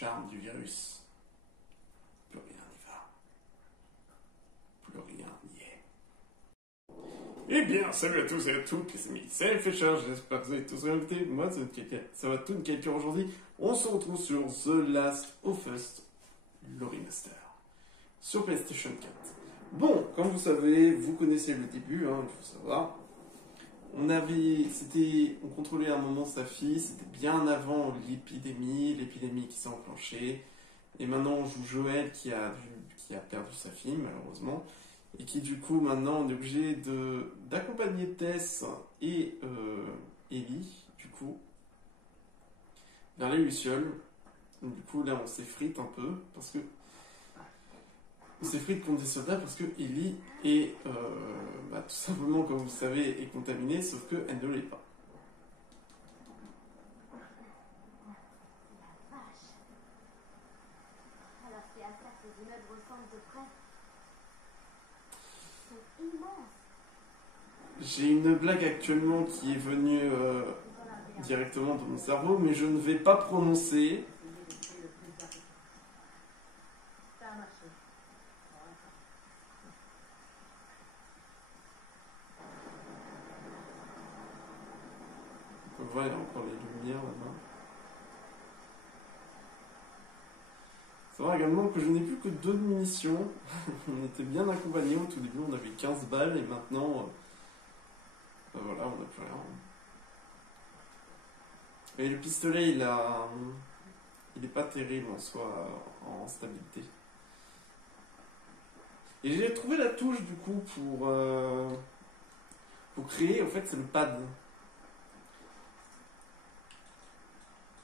charme du virus. Plus rien n'y va. Plus rien n'y est. Eh bien, salut à tous et à toutes les amis, c'est Fischer, j'espère que vous avez tous réinvités. Moi, ça va tout nickel aujourd'hui. On se retrouve sur The Last of Us, le remaster, sur PlayStation 4. Bon, comme vous savez, vous connaissez le début, il faut savoir. On contrôlait à un moment sa fille, c'était bien avant l'épidémie qui s'est enclenchée. Et maintenant on joue Joël qui a perdu sa fille malheureusement. Et qui du coup maintenant on est obligé d'accompagner Tess et Ellie, du coup, vers les Lucioles. Du coup là on s'effrite un peu, parce que on s'effrite contre des soldats parce que Ellie est, tout simplement, comme vous le savez, est contaminée, sauf qu'elle ne l'est pas. Alors c'est à ça que les immeubles ressemblent de près. Ils sont immenses. J'ai une blague actuellement qui est venue directement dans mon cerveau, mais je ne vais pas prononcer. On voit, il y a encore les lumières là-bas. C'est vrai également que je n'ai plus que 2 munitions. On était bien accompagnés au tout début, on avait 15 balles et maintenant, voilà, on n'a plus rien. Et le pistolet, il est pas terrible en soi, en stabilité. Et j'ai trouvé la touche du coup pour créer, en fait c'est le pad.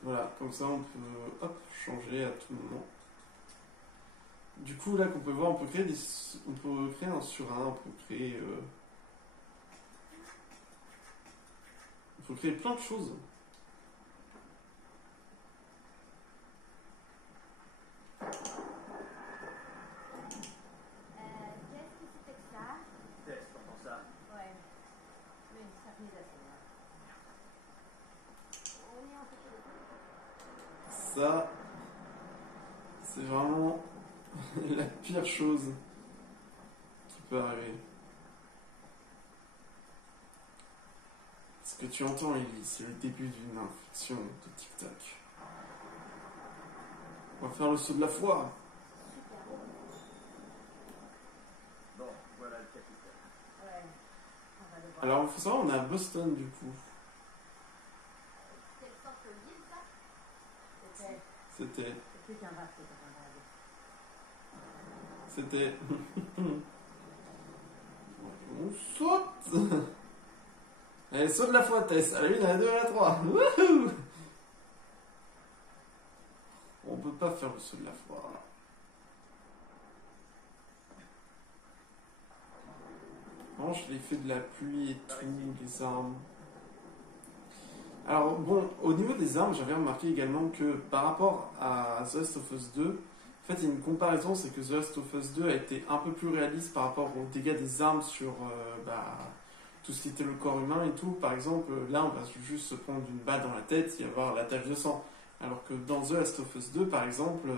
Voilà, comme ça on peut changer à tout moment. Du coup là qu'on peut voir, on peut créer un sur un, on peut créer plein de choses. Qu'est-ce que c'était que ça? Tess, t'entends ça? Ouais. Mais ça venait d'assez loin. On est en fait de Ça, c'est vraiment la pire chose qui peut arriver. Ce que tu entends, Ellie, c'est le début d'une infection de TikTok. On va faire le saut de la foi. super beau. Bon, voilà le capitaine. Ouais. On va devoir. Alors, il faut savoir, on est à Boston du coup. C'est le centre-ville, ça? C'était. C'était qu'un bar, c'était un bar. C'était. On saute. Allez, saut de la foi, Tess. À la 1, à la 2, à la 3. Wouhou. On peut pas faire le saut de la foi. Non, je l'ai fait de la pluie et tout, les armes. Alors, bon, au niveau des armes, j'avais remarqué également que par rapport à The Last of Us 2, en fait, il y a une comparaison, c'est que The Last of Us 2 a été un peu plus réaliste par rapport aux dégâts des armes sur tout ce qui était le corps humain et tout. Par exemple, là, on va juste se prendre une balle dans la tête et avoir la tache de sang. Alors que dans The Last of Us 2, par exemple,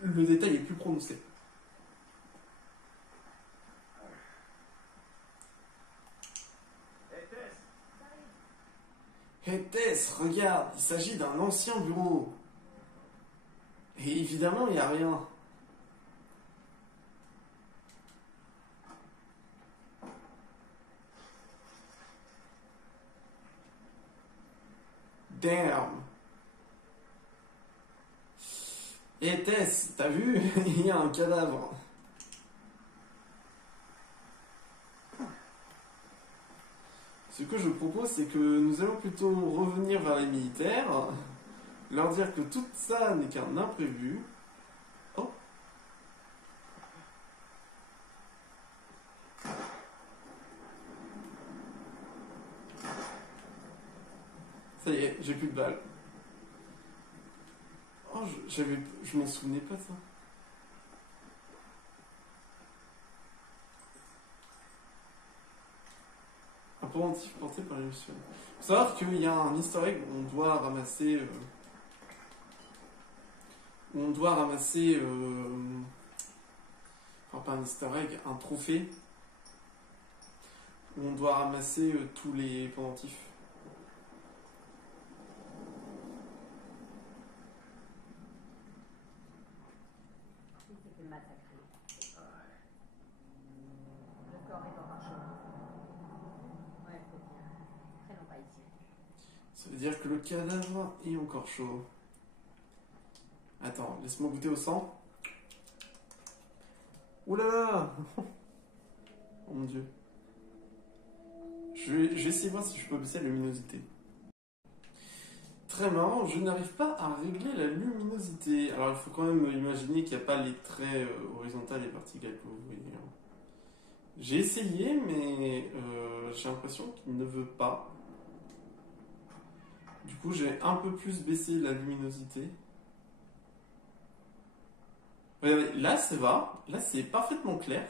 le détail est plus prononcé. Hey Tess! Hey Tess, regarde, il s'agit d'un ancien bureau. Et évidemment, il n'y a rien. Damn. Et Tess, t'as vu? Il y a un cadavre. Ce que je propose, c'est que nous allons plutôt revenir vers les militaires, leur dire que tout ça n'est qu'un imprévu. Oh. Ça y est, j'ai plus de balles. Oh, je m'en souvenais pas de ça. Un pendentif porté par les Lucioles. Il faut savoir qu'il y a un easter egg où on doit ramasser où on doit ramasser, enfin pas un easter egg, un trophée, où on doit ramasser tous les pendentifs. Il s'est fait massacrer. Ouais. Le corps est encore chaud. Ouais, faut bien. Traînons pas ici. Ça veut dire que le cadavre est encore chaud. Attends, laisse-moi goûter au sang. Ouh là là. Oh mon dieu. Je vais essayer de voir si je peux baisser la luminosité. Très marrant, je n'arrive pas à régler la luminosité. Alors il faut quand même imaginer qu'il n'y a pas les traits horizontales et verticales que vous voyez. J'ai essayé, mais j'ai l'impression qu'il ne veut pas. Du coup, j'ai un peu plus baissé la luminosité. Regardez, là ça va. Là c'est parfaitement clair.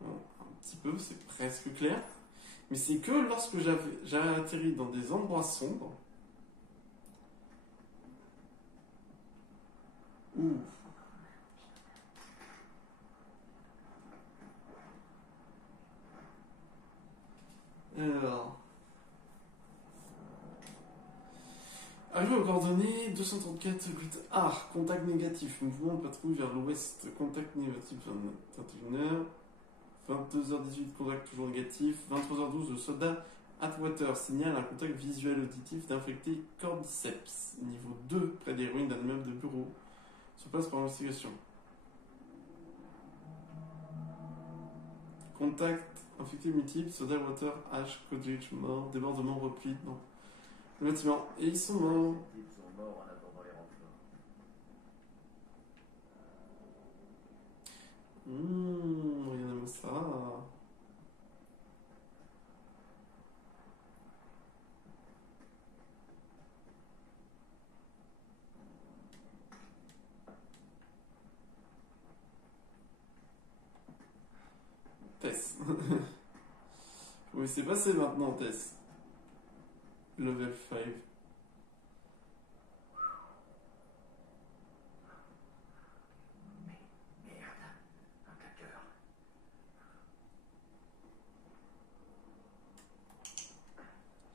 Bon, un petit peu, c'est presque clair. Mais c'est que lorsque j'avais atterri dans des endroits sombres. Ouh. Alors. Arrivé aux coordonnées 234 contact négatif, mouvement de patrouille vers l'ouest, contact négatif 21h, 22h18, contact toujours négatif, 23h12, le soldat Atwater signale un contact visuel auditif d'infecté cordyceps, niveau 2, près des ruines d'un immeuble de bureau, se passe pour l'investigation. Contact infecté multiple, soldat Water, H, Kodrich, mort, débordement, repli, non. Le bâtiment, et ils sont morts. Les types sont morts en attendant les renforts. Regardez-moi ça. Tess. Oui, c'est passé maintenant, Tess. Level 5. Merde, un claqueur.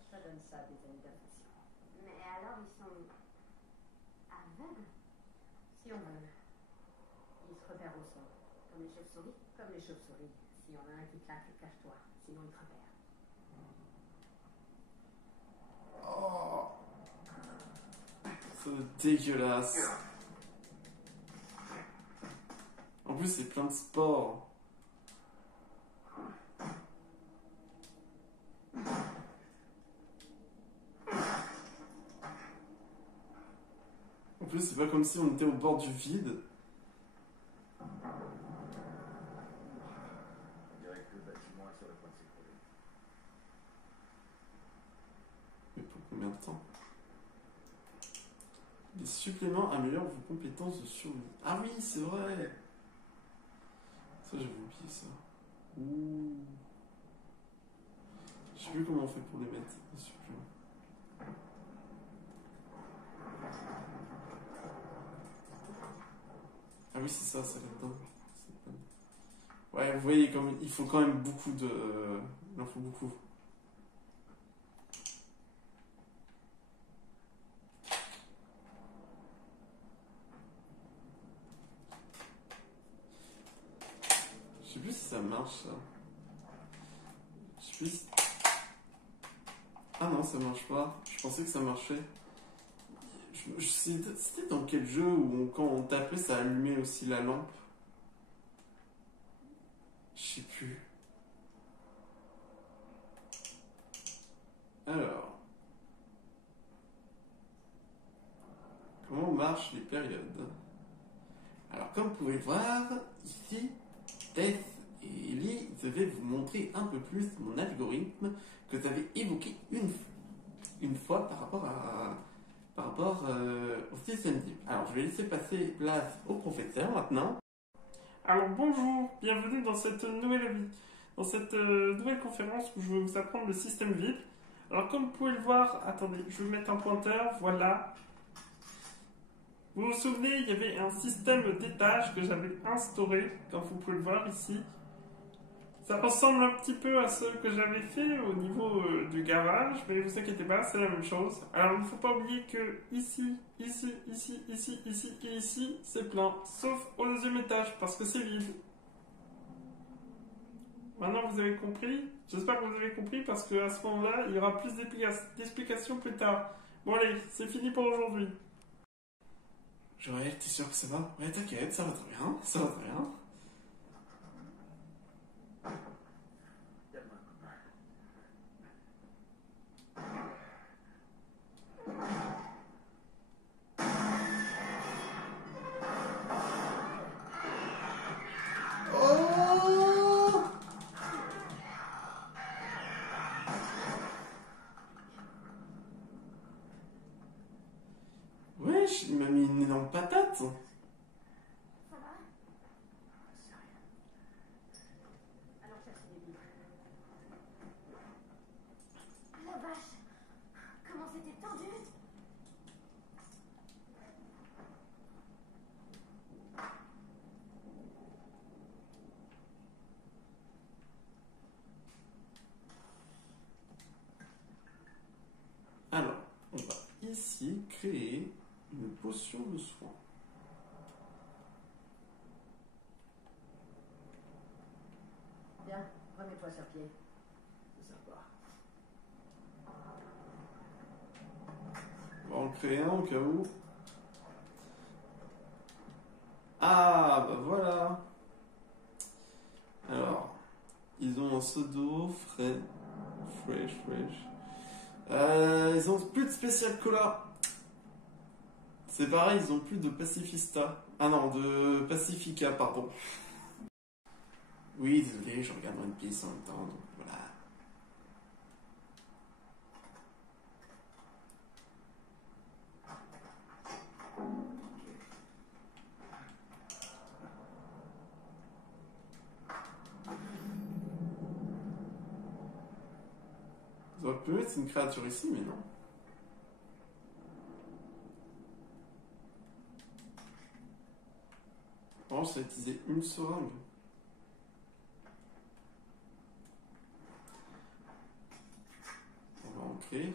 Ça donne ça, des années d'infection. Mais alors ils sont aveugles? Si on veut. Ils se repèrent au sol. Comme les chauves-souris? Comme les chauves-souris. S'il y en a un qui claque, cache-toi. Sinon, ils te repèrent. Oh, c'est dégueulasse. En plus, c'est plein de spores. En plus, c'est pas comme si on était au bord du vide. On dirait que le bâtiment est sur le point de s'écrouler. Mais pour combien de temps? Les suppléments améliorent vos compétences de survie. Ah oui, c'est vrai. Ça, j'avais oublié ça. Ouh. Je sais plus comment on fait pour les mettre, les suppléments. Ah oui, c'est ça, c'est là-dedans. Ouais, vous voyez, comme il faut quand même beaucoup de... il en faut beaucoup. Je sais plus si ça marche, ça. Je sais plus si... Ah non, ça marche pas. Je pensais que ça marchait. C'était dans quel jeu où quand on tapait, ça allumait aussi la lampe? Je sais plus. Alors. Comment marchent les périodes? Alors, comme vous pouvez le voir, ici, Tess et Ellie, je vais vous montrer un peu plus mon algorithme que j'avais évoqué une fois par rapport au système type. Alors, je vais laisser passer place au professeur maintenant. Alors, bonjour, bienvenue dans cette nouvelle conférence où je vais vous apprendre le système VIP. Alors, comme vous pouvez le voir, attendez, je vais mettre un pointeur, voilà. Vous vous souvenez, il y avait un système d'étage que j'avais instauré, comme vous pouvez le voir ici. Ça ressemble un petit peu à ce que j'avais fait au niveau du garage, mais vous inquiétez pas, c'est la même chose. Alors il ne faut pas oublier que ici, ici, ici, ici, ici et ici, c'est plein, sauf au deuxième étage, parce que c'est vide. Maintenant vous avez compris? J'espère que vous avez compris, parce qu'à ce moment-là, il y aura plus d'explications plus tard. Bon allez, c'est fini pour aujourd'hui. Joël, t'es sûr que ça va? Ouais, t'inquiète, ça va très bien, ça va très bien. Calme-moi, copain. Oh! Wesh, il m'a mis une énorme patate. Ça va? C'est rien. Alors chercher des livres. La vache! Comment c'était tendu! Alors, on va ici créer une potion de soin. Bien, remets-toi sur pied. C'est sympa. On va en créer un au cas où. Ah, bah voilà. Alors, ils ont un pseudo fresh. Ils ont plus de spécial cola. C'est pareil, ils ont plus de pacifista. Ah non, de pacifica, pardon. Oui, désolé, je regarde One Piece en même temps, donc voilà. Ils auraient pu mettre une créature ici, mais non. Par contre, ça a utilisé une seringue. On va en créer.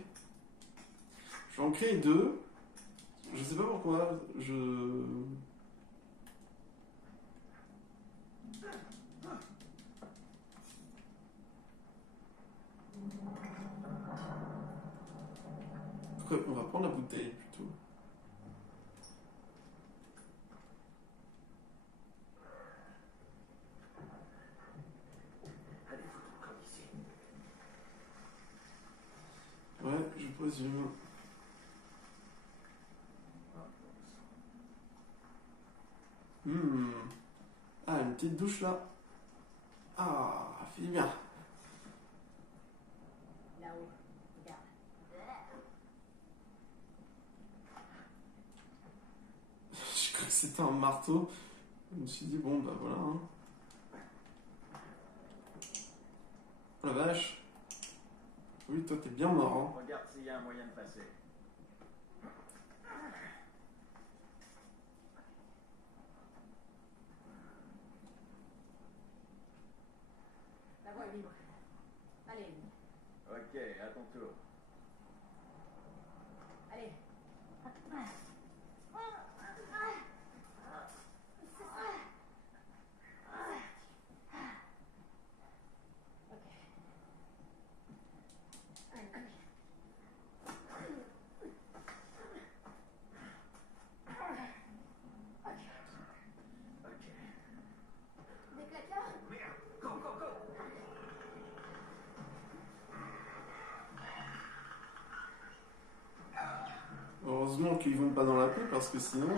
Je vais en créer deux. Je sais pas pourquoi. On va prendre la bouteille plutôt. Allez, foutre comme ici. Ouais, je présume. Ah, bon sang. Ah, une petite douche là. Ah, fait bien. Là-haut, regarde. Je crois que c'était un marteau. Je me suis dit, bon, bah voilà. Hein. Oh la vache. Oui, toi, t'es bien mort. Hein. Regarde s'il y a un moyen de passer. La voie est libre. Allez, Ok, à ton tour. allez. Ok. Ok. Des claqueurs? Merde, go, go, go! Heureusement qu'ils vont pas dans la paix parce que sinon.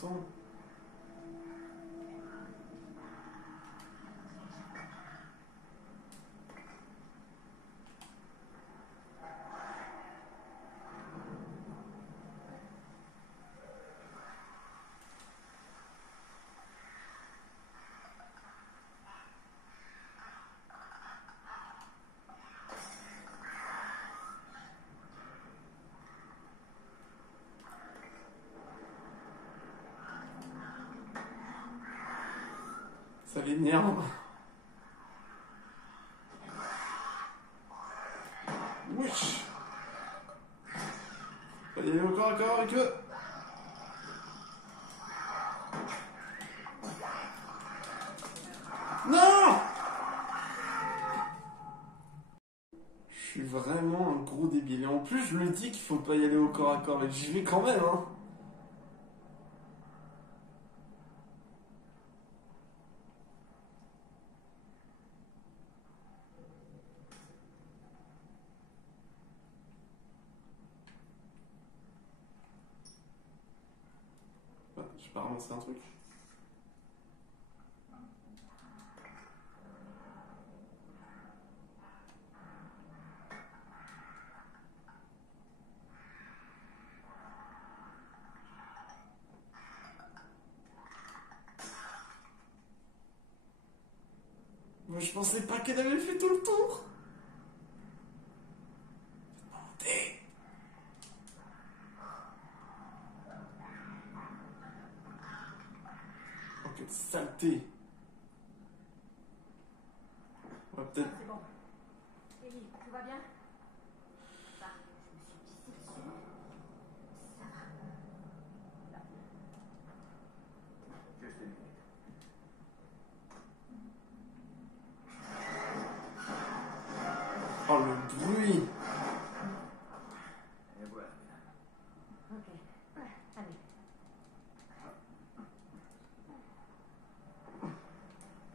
temps. Ça l'énerve. Wesh. Faut y aller au corps à corps avec eux. Non! Je suis vraiment un gros débile. Et en plus, je me dis qu'il faut pas y aller au corps à corps. Et j'y vais quand même, hein. J'ai pas ramassé un truc. Moi, je pensais pas qu'elle avait fait tout le tour. Montez. Oh, quelle saleté. On va peut-être... C'est bon. Ellie, tout va bien? Bah, je me suis pissée dessus. Ça va. Juste une minute. Oh, le bruit. Et voilà. Ok. Allez.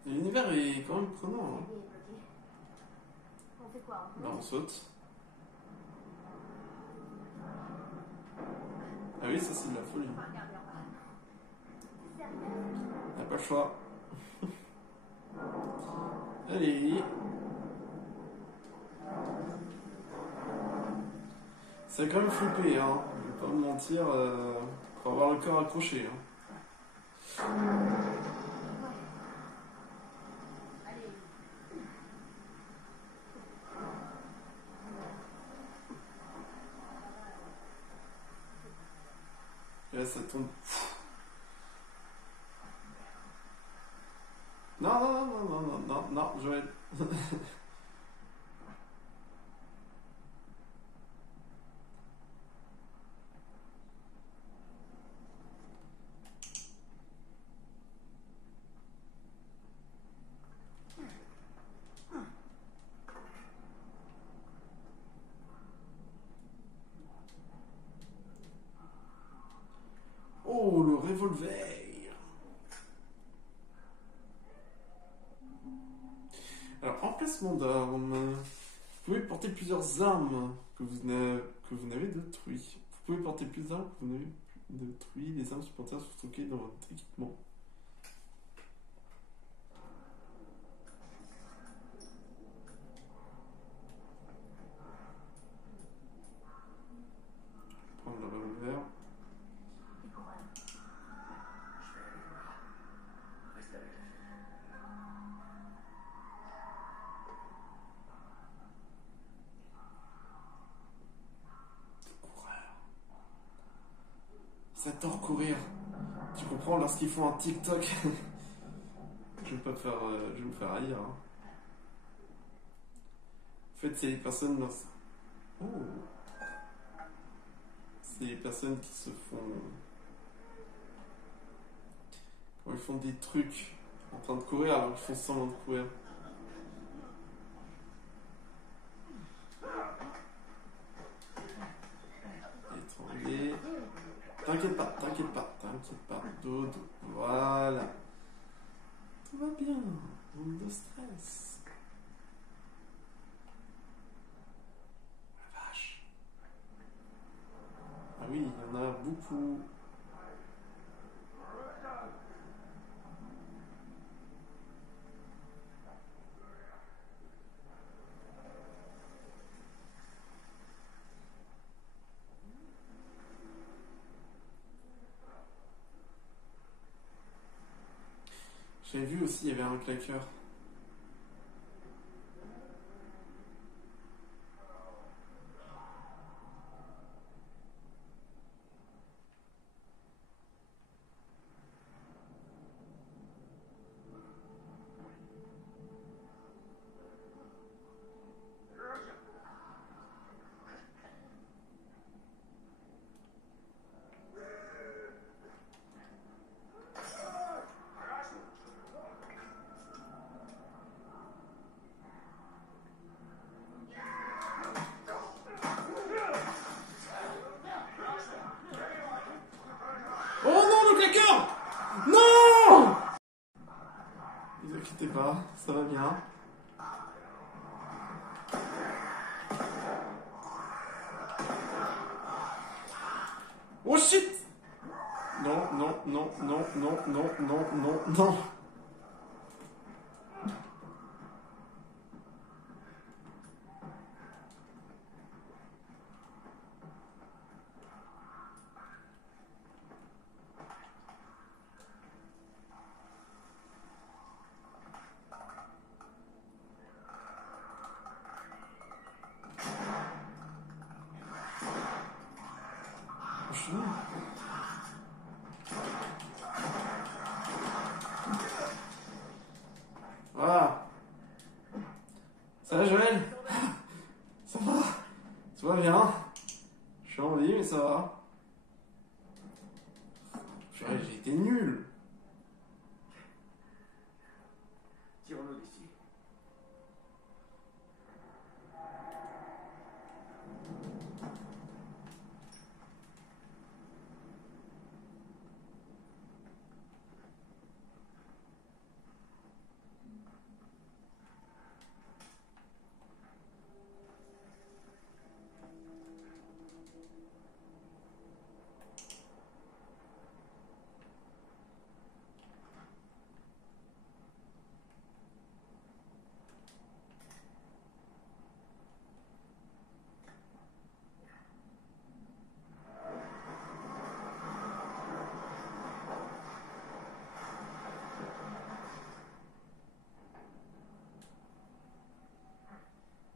L'univers est quand même prenant. Hein. Il est bloqué. On fait quoi? Là, on saute. Ah oui, ça c'est de la folie. On va regarder en bas. On n'a pas le choix. Allez. C'est quand même flippé, hein. Je vais pas me mentir. Faut avoir le cœur accroché. Hein. Allez. Et là, ça tombe. Non, non, non, non, non, non, non, Joël. Oh, le revolver. Alors, emplacement d'armes. Vous pouvez porter plusieurs armes que vous n'avez détruites. Vous pouvez porter plusieurs armes que vous n'avez détruites. Les armes supplémentaires sont stockées dans votre équipement. Prendre le revolver. Reste avec la fille. Coureur. Ça adore courir. Tu comprends lorsqu'ils font un TikTok. Je vais pas faire, je vais me faire haïr. Hein. En fait, c'est les personnes Oh. C'est les personnes qui se font. Quand ils font des trucs en train de courir alors qu'ils font semblant de courir. Étranglé. T'inquiète pas, t'inquiète pas, t'inquiète pas. Dodo. Voilà. Tout va bien. Manque de stress. La vache. Ah oui, il y en a beaucoup. J'avais vu aussi, il y avait un claqueur. Oh non, le claqueur! Non! Ne vous inquiétez pas, ça va bien. Oh shit! Non, non, non, non, non, non, non, non, non. Voilà. Ça va, Joël? Ça va? Tout va bien? Je suis en vie, mais ça va. Joël, j'ai été nul. Tirons-nous d'ici.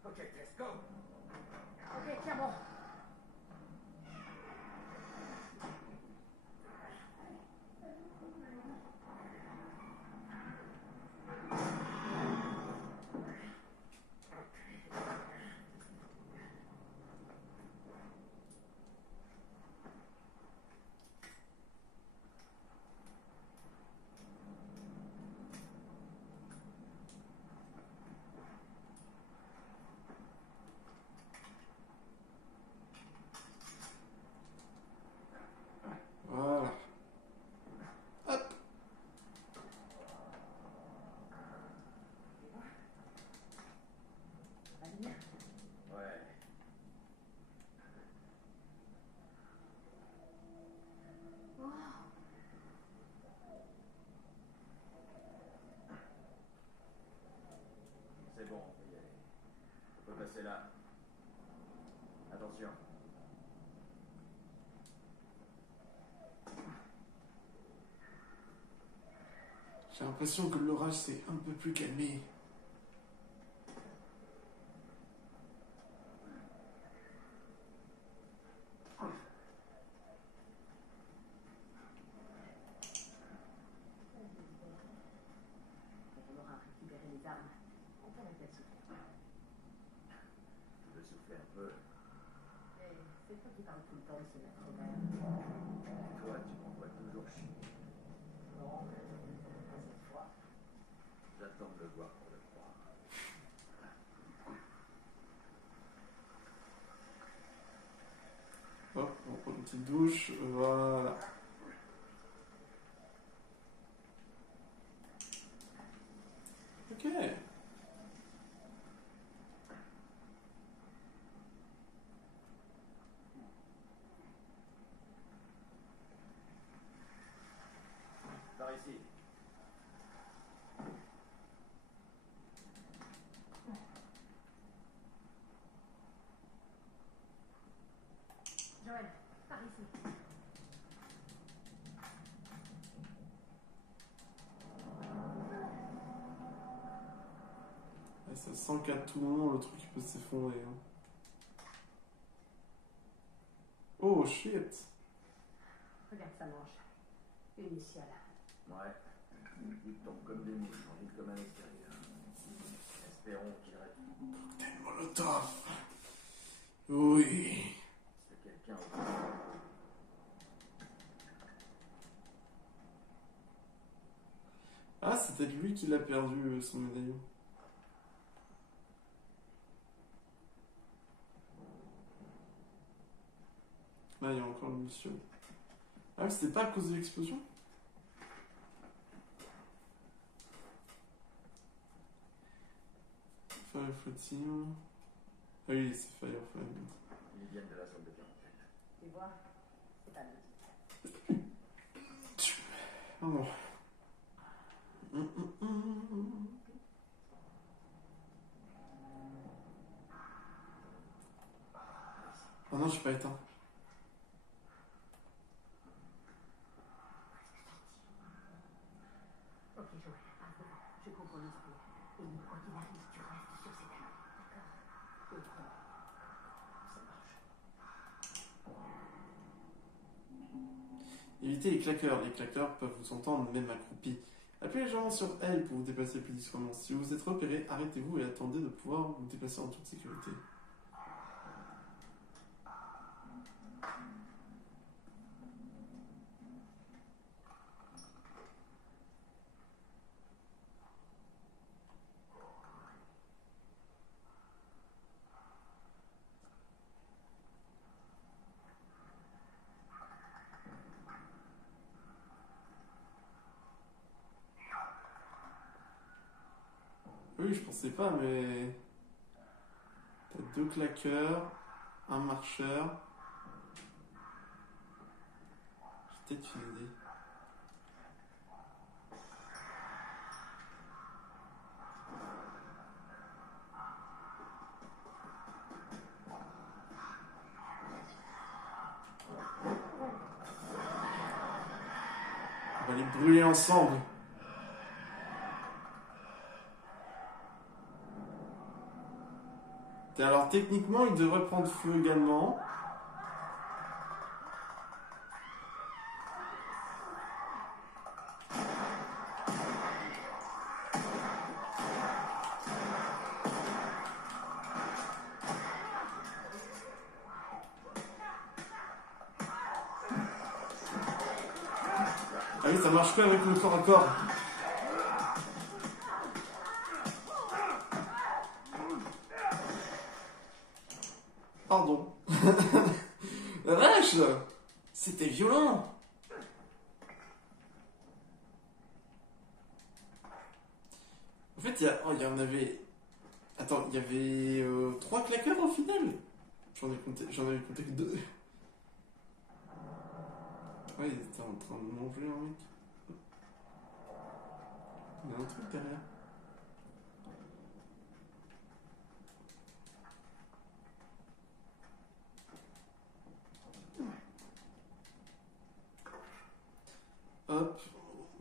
Ok, Tess, go! Ok, tiens bon. Voilà. Hop. Ouais. C'est bon, on peut y aller. On peut passer là. Attention. J'ai l'impression que l'orage s'est un peu plus calmé. On aura récupéré les armes. On peut la placer. Tu veux souffler un peu. Mais c'est toi qui parles tout le temps de se mettre au vert. Et toi, tu m'envoies toujours chier. Non, pas cette fois. J'attends de le voir pour le croire. Hop, on prend une petite douche. Voilà. Ok. Par ici. Joël, par ici. Ça sent qu'à tout moment le truc peut s'effondrer. Hein. Oh shit! Regarde, ça mange. Une initiale. Ouais. Ils tombent comme des mouches, on vit comme à l'extérieur. Espérons qu'il reste. Cocktail Molotov! Oui! C'est quelqu'un au Ah, c'est peut-être lui qui l'a perdu, son médaillon. Là, il y a encore le monsieur. Ah, mais c'était pas à cause de l'explosion? Firefighting. Ah oui, c'est Firefighting. Ils viennent de la salle de quarantaine. Tu vois, c'est pas logique. Ah non. Ah non, je suis pas éteint. Ok, Joël, passe devant. Je contrôle les oreilles. Et quoi qu'il arrive, tu restes sur ces talons. D'accord? Et prends. Ça marche. Évitez les claqueurs. Les claqueurs peuvent vous entendre même accroupis. Appuyez légèrement sur L pour vous déplacer plus discrètement. Si vous êtes repéré, arrêtez-vous et attendez de pouvoir vous déplacer en toute sécurité. Oui, je pensais pas, mais... T'as 2 claqueurs, un marcheur. J'ai peut-être une idée. On va les brûler ensemble. Alors techniquement, il devrait prendre feu également. Ah oui, ça marche que avec le corps à corps. Pardon. La vache! C'était violent! En fait, il y en avait... Attends, il y avait 3 claqueurs au final? J'en avais compté que 2. Ouais, il était en train de manger un mec. Il y a un truc derrière. Hop,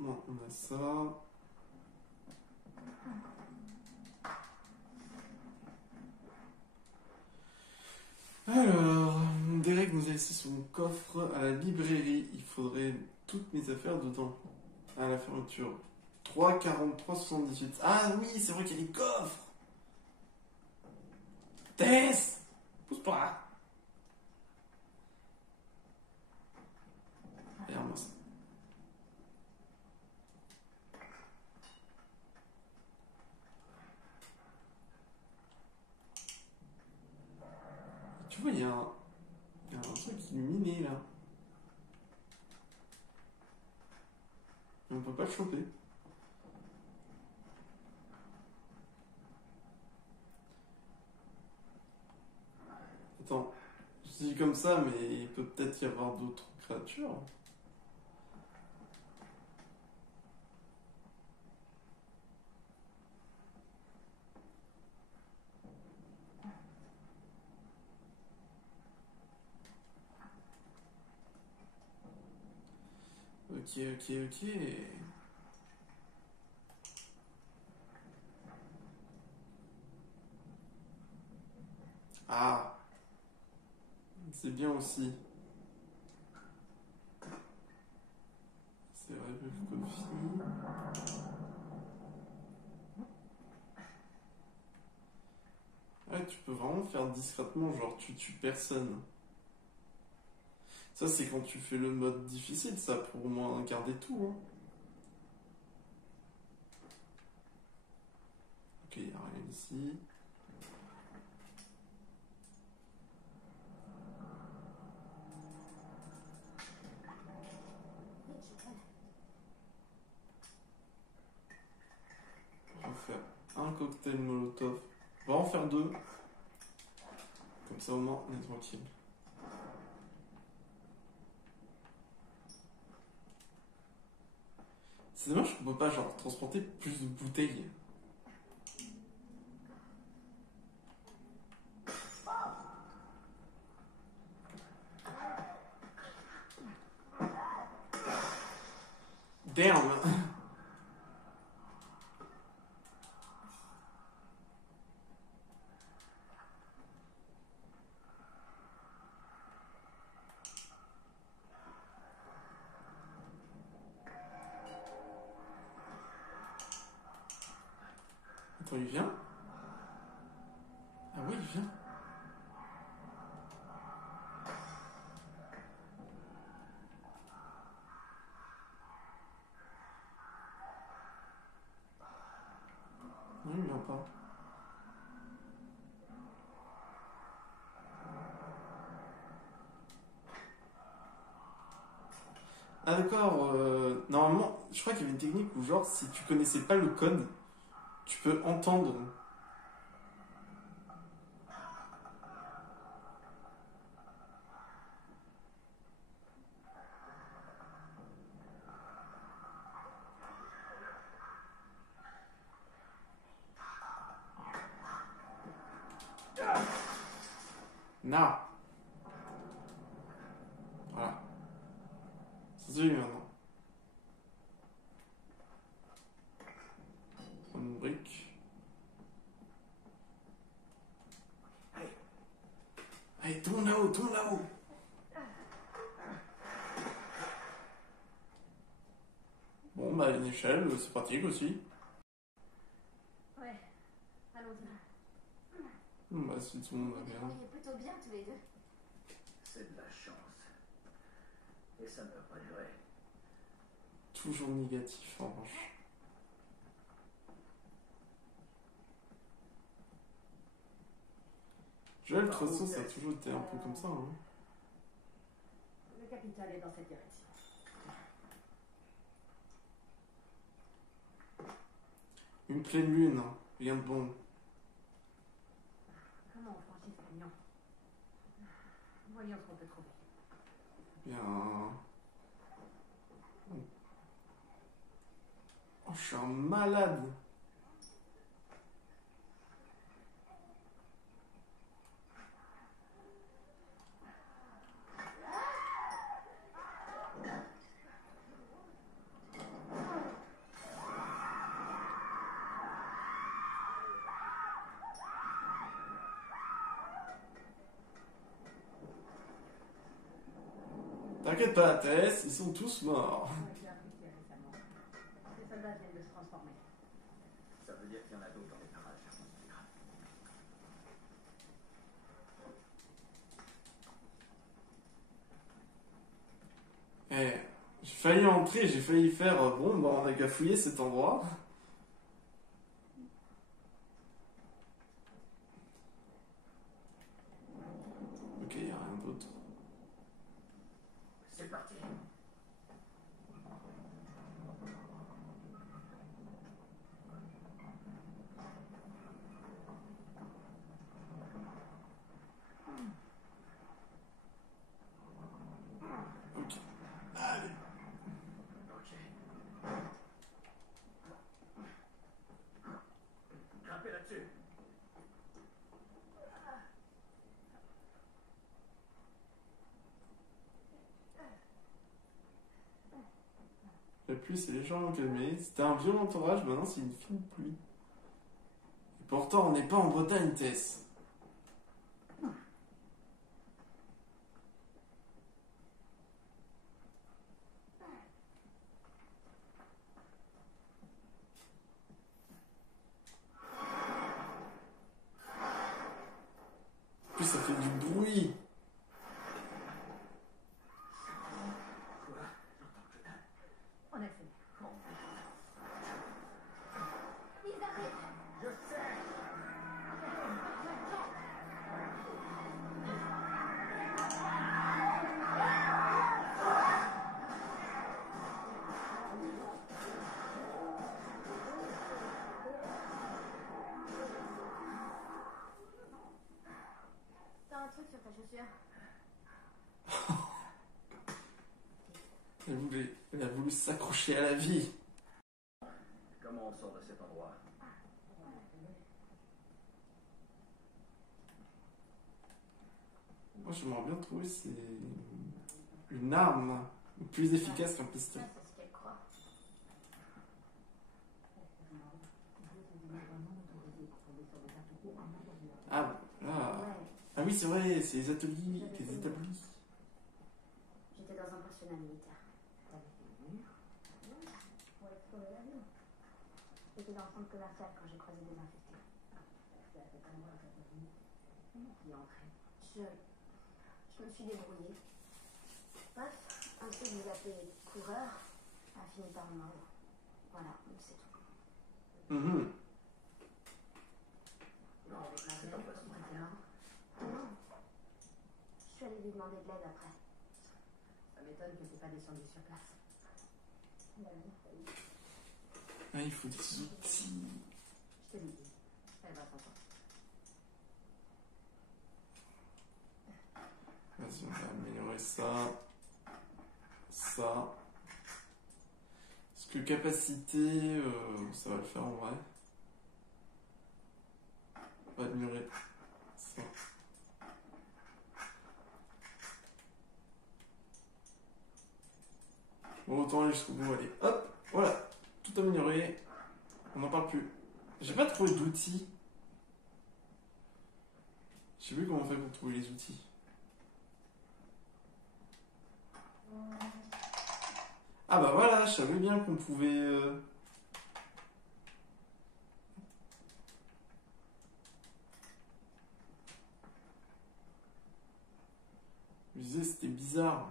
bon, on a ça. Alors, Derek nous a laissé son coffre à la librairie. Il faudrait toutes mes affaires dedans. À la fermeture. 3, 43, 78. Ah oui, c'est vrai qu'il y a des coffres. Tess! Pousse-toi! Regarde-moi ça. Tu vois, il y a un truc qui est miné là. Et on peut pas le choper. Attends, je dis comme ça, mais il peut peut-être y avoir d'autres créatures. Ok. Ah, c'est bien aussi. C'est vrai, le coffee. Ouais, tu peux vraiment faire discrètement, genre tu tues personne. Ça, c'est quand tu fais le mode difficile, ça, pour au moins garder tout. Hein. Ok, il n'y a rien ici. On va faire un cocktail molotov. On va en faire 2. Comme ça, au moins, on est tranquille. C'est dommage qu'on peut pas, genre, transporter plus de bouteilles. Damn! Attends, il vient? Ah oui, il vient. Non, il vient pas. Ah d'accord, normalement, je crois qu'il y avait une technique où genre, si tu connaissais pas le code, tu peux entendre. Non. Voilà. C'est celui maintenant. Une brique. Allez, tourne là-haut, tourne là-haut. Bon, bah, une échelle, c'est pratique aussi. Ouais, allons-y. Bah, si tout le monde va Vous bien. débrouillez plutôt bien tous les deux. C'est de la chance. Et ça ne va pas durer. Toujours négatif, en revanche. Joël, de toute façon, ça a toujours été un peu comme ça. Hein. Le capital est dans cette direction. Une pleine lune, hein. Rien de bon. Comment on franchit ce pignon? Voyons ce qu'on peut trouver. Bien. Oh, je suis un malade. T'inquiète pas, Tess, ils sont tous morts. J'ai appris ça récemment. Les soldats viennent de se transformer. Ça veut dire qu'il y en a d'autres dans les parages. Eh, j'ai failli entrer, j'ai failli faire bon, bah on a qu'à fouiller cet endroit. Ok, y a rien d'autre. C'est parti. Ok. Allez. Ok. Grimpez là-dessus. La pluie, c'est légèrement calmé. C'était un violent orage, maintenant c'est une fine pluie. Et pourtant, on n'est pas en Bretagne, Tess. plus, ça fait du bruit. On accélère. Ils arrivent. Je sais. T'as un truc sur ta chaussure? Elle a voulu s'accrocher à la vie. Comment on sort de cet endroit? Moi, j'aimerais bien trouver une arme plus efficace qu'un pistolet. Ça, c'est ce qu'elle croit. Ah, là. Ouais, Ah oui, c'est vrai, c'est les ateliers, les établis. j'étais dans un pensionnat militaire. T'avais fait le mur? Pour explorer l'avion. J'étais dans le centre commercial quand j'ai croisé des infectés. C'est à cet endroit que t'as vu. Qui est entré? Je me suis débrouillée. Bref, un truc que vous appelez coureur a fini par me mordre. Voilà, c'est tout. Mhm. Non, c'est pas possible. Non. Je suis allée lui demander de l'aide après. Ça m'étonne que t'aies pas descendu sur place. Il a bien failli. Ah, il faut des outils. Je te l'ai dit. Elle va s'en sortir. Vas-y, on va améliorer ça. Ça. Est-ce que capacité, ça va le faire en vrai? On va améliorer ça. Bon, autant aller jusqu'au bout, allez. Hop, voilà. Tout amélioré. On n'en parle plus. J'ai pas trouvé d'outils. Je sais plus comment on fait pour trouver les outils. Ah bah voilà, je savais bien qu'on pouvait... Je disais, c'était bizarre.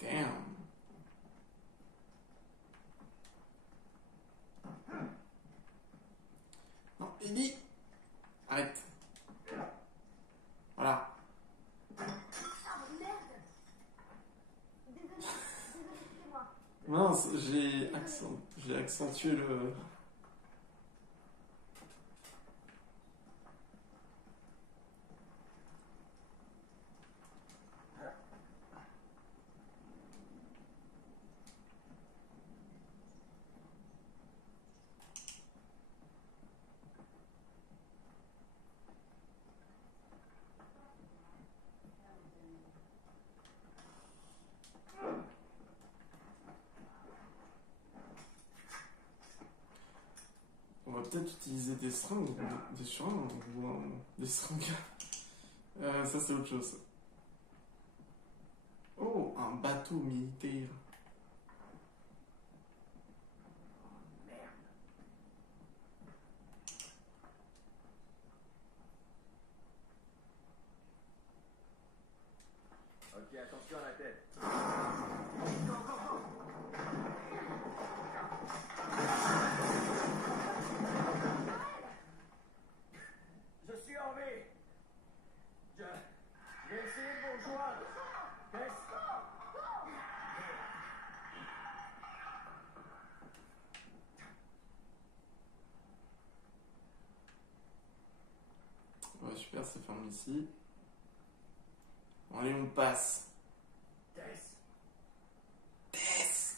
Damn. Non, Ellie, arrête. Voilà. Ah, merde! Désolée, c'est moi. Mince, j'ai accentué le... On va peut-être utiliser des seringues, des seringues, des seringues. Ça c'est autre chose. Oh, un bateau militaire. Ok, attention à la tête. Je suis en vie. Je vais essayer de vous rejoindre. Tess. Ouais, super, c'est fermé ici. Bon, allez, on passe. Tess. Tess.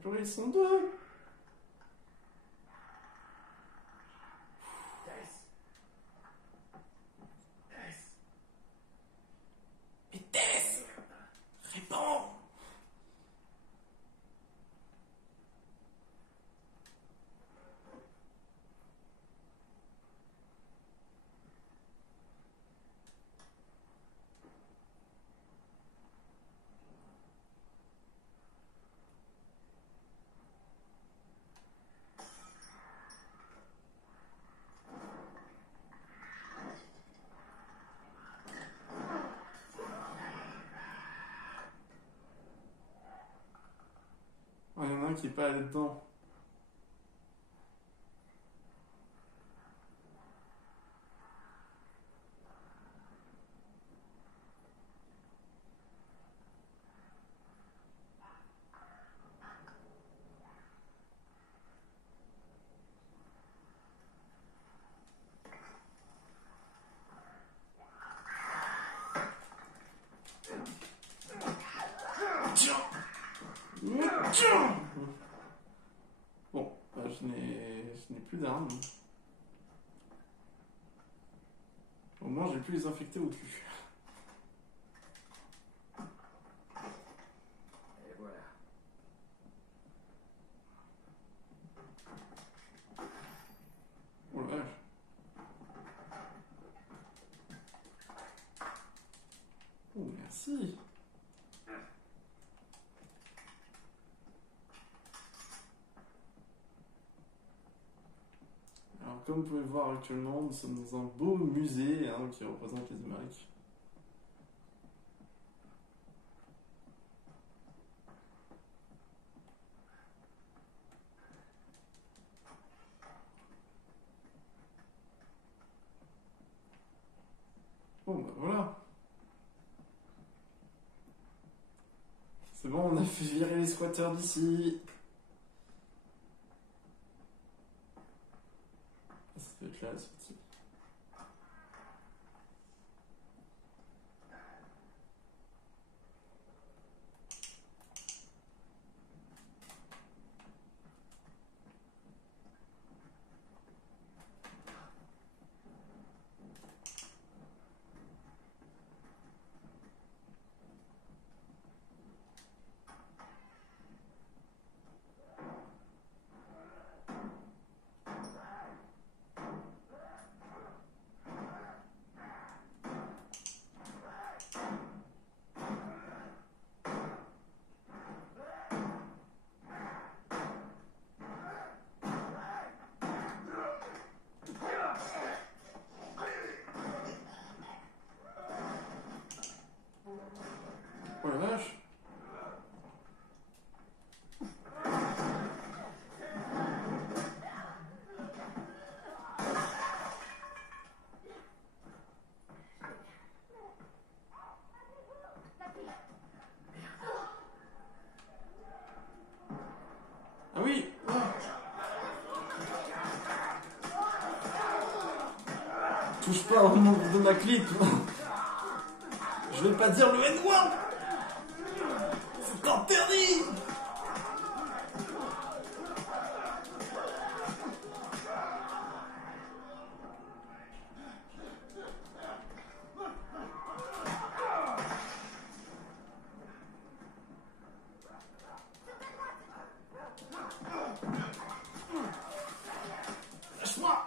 purée, ils sont deux. Mais Tess, réponds. Il y en a un qui est pas allé dedans. Bon, je n'ai plus d'armes. Au moins, j'ai pu les infecter au cul. Et voilà. Oh la vache. Oh, merci. Alors, comme vous pouvez le voir actuellement, nous sommes dans un beau musée qui représente les Amériques. Bon, bah voilà. C'est bon, on a fait virer les squatteurs d'ici. Ça doit être là la sortie. Oh la vache. Ah oui. Touche pas au nombre de ma clip. Je vais pas dire le N-word. C'est interdit. Lâche-moi.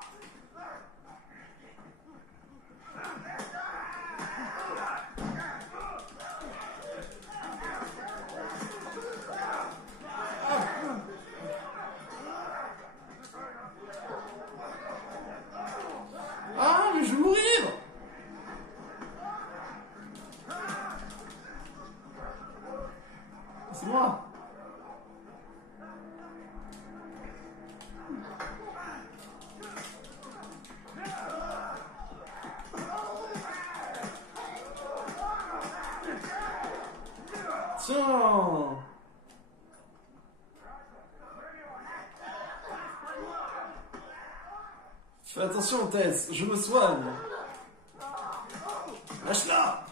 Ah, mais je vais mourir. C'est moi. Tiens. Fais attention, Tess, je me soigne. Lâche-la.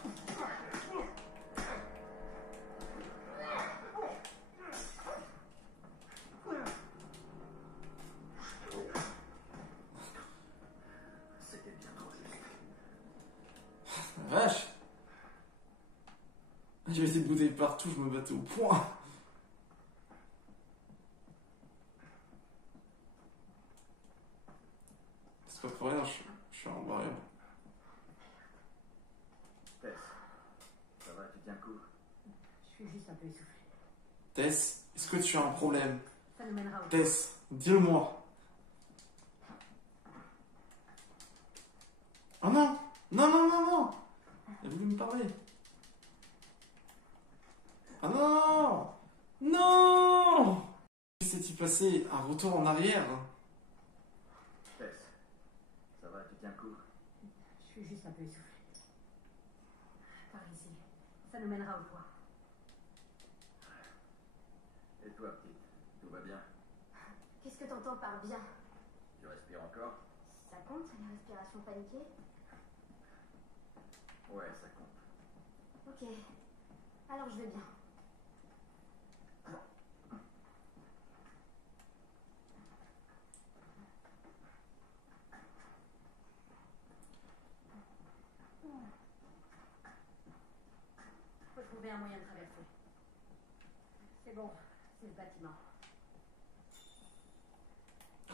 Il y avait des bouteilles partout, je me battais au poing. C'est pas pour rien, je suis en barrière. Tess, ça va, tu tiens le coup? Je suis juste un peu essoufflée. Tess, est-ce que tu as un problème? Ça nous mènera au... Tess, dis-le-moi. Oh non! Non, non, non, non! Elle a voulu me parler. Ah non! Non! S'est-il passé un retour en arrière? Tess, ça va, tu tiens le coup? Je suis juste un peu essoufflée. Par ici. Ça nous mènera au toit. Et toi, petite, tout va bien? Qu'est-ce que t'entends par bien? Tu respires encore? Ça compte, la respiration paniquée? Ouais, ça compte. Ok. Alors je vais bien. Faut trouver un moyen de traverser. C'est bon, c'est le bâtiment.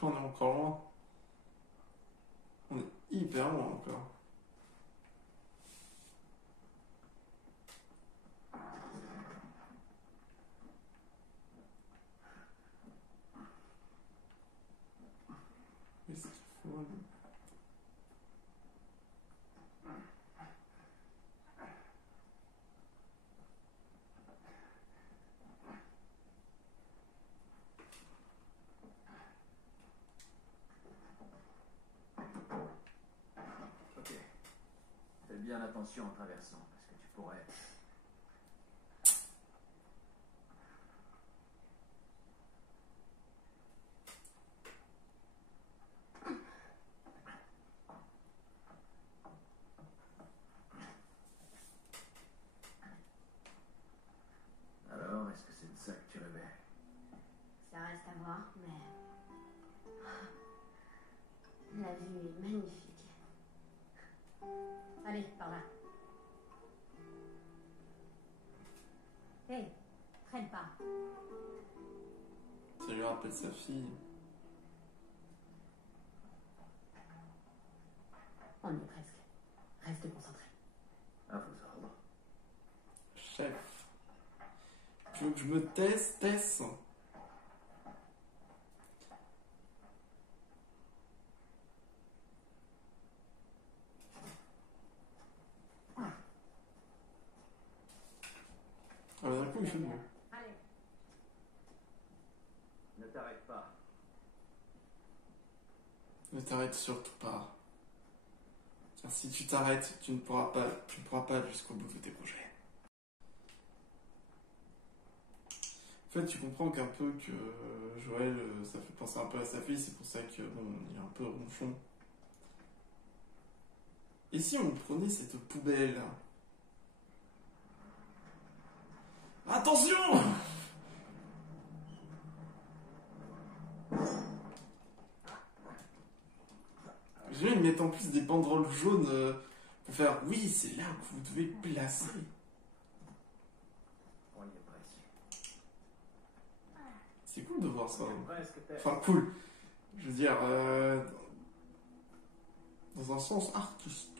On est encore loin. On est hyper loin encore. Qu'est-ce qu'il faut? Ok. Fais bien attention en traversant, parce que tu pourrais... Alors, est-ce que c'est de ça que tu rêvais? Ça reste à voir, mais... La vue est magnifique. Allez, par là. Hé, traîne pas. Ça lui rappelle sa fille. On y est presque. Reste concentré. À vos ordres. Chef. Tu veux que je me teste, Tess? Ah bah d'un coup il fait de mieux. Allez. Ne t'arrête pas. Ne t'arrête surtout pas. Car si tu t'arrêtes, tu ne pourras pas aller jusqu'au bout de tes projets. En fait, tu comprends qu'un peu que Joël, ça fait penser un peu à sa fille, c'est pour ça que bon, il est un peu ronchon. Et si on prenait cette poubelle? Attention! Je vais mettre en plus des banderoles jaunes pour faire oui, c'est là que vous devez placer. On y est presque. C'est cool de voir ça. On y est presque, Tess. Enfin, cool. Je veux dire, dans un sens artistique.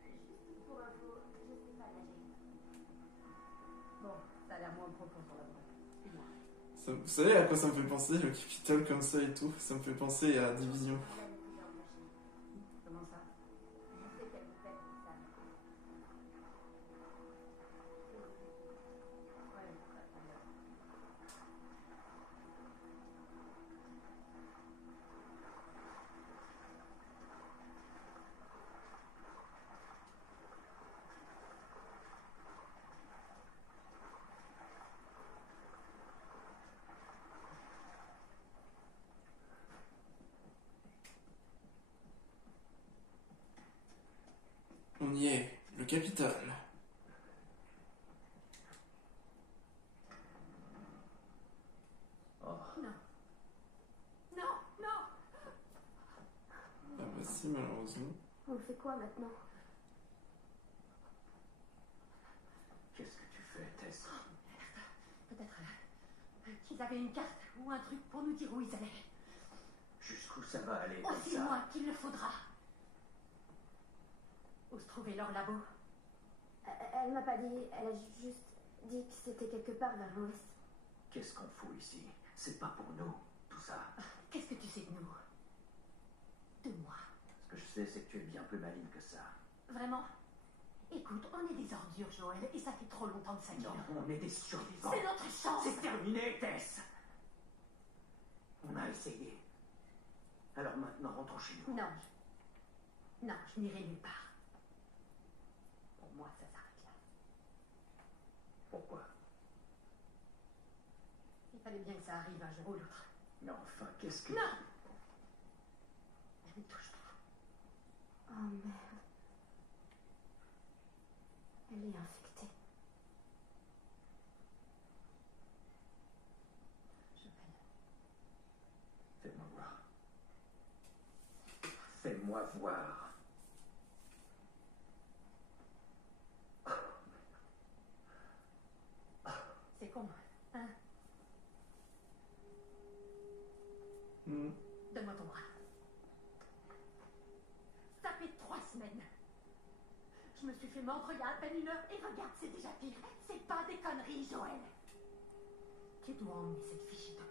Juste pour info, je sais pas nager. Bon, ça a l'air moins profond sur la voie. Suis-moi. Vous savez à quoi ça me fait penser, le Capitole comme ça et tout? Ça me fait penser à Division. Comment ça? Je sais qu'elle vous fait ça. Ouais, très bien. On y est, le Capitole. Oh, Non. Non, non. Ah bah si, malheureusement. On fait quoi maintenant? Qu'est-ce que tu fais, Tess? Peut-être qu'ils avaient une carte ou un truc pour nous dire où ils allaient. Jusqu'où ça va aller comme Aussi ça? loin qu'il le faudra. Où se trouvait leur labo? Elle m'a pas dit, elle a juste dit que c'était quelque part vers l'ouest. Qu'est-ce qu'on fout ici? C'est pas pour nous, tout ça. Qu'est-ce que tu sais de nous? De moi? Ce que je sais, c'est que tu es bien plus maligne que ça. Vraiment? Écoute, on est des ordures, Joël, et ça fait trop longtemps que ça dure. Non, on est des survivants. C'est notre chance! C'est terminé, Tess. On a essayé. Alors maintenant, rentrons chez nous. Non. Non, je n'irai nulle part. Pour moi, ça s'arrête là. Pourquoi? Il fallait bien que ça arrive un jour ou l'autre. Mais enfin, qu'est-ce que... Non! Ne me touche pas. Oh merde. Elle est infectée. Joël. Fais-moi voir. Fais-moi voir. C'est con, hein? Donne-moi ton bras. Ça fait 3 semaines. Je me suis fait mordre il y a à peine 1 heure et regarde, c'est déjà pire. C'est pas des conneries, Joël. Tu dois emmener cette fichue Tommy.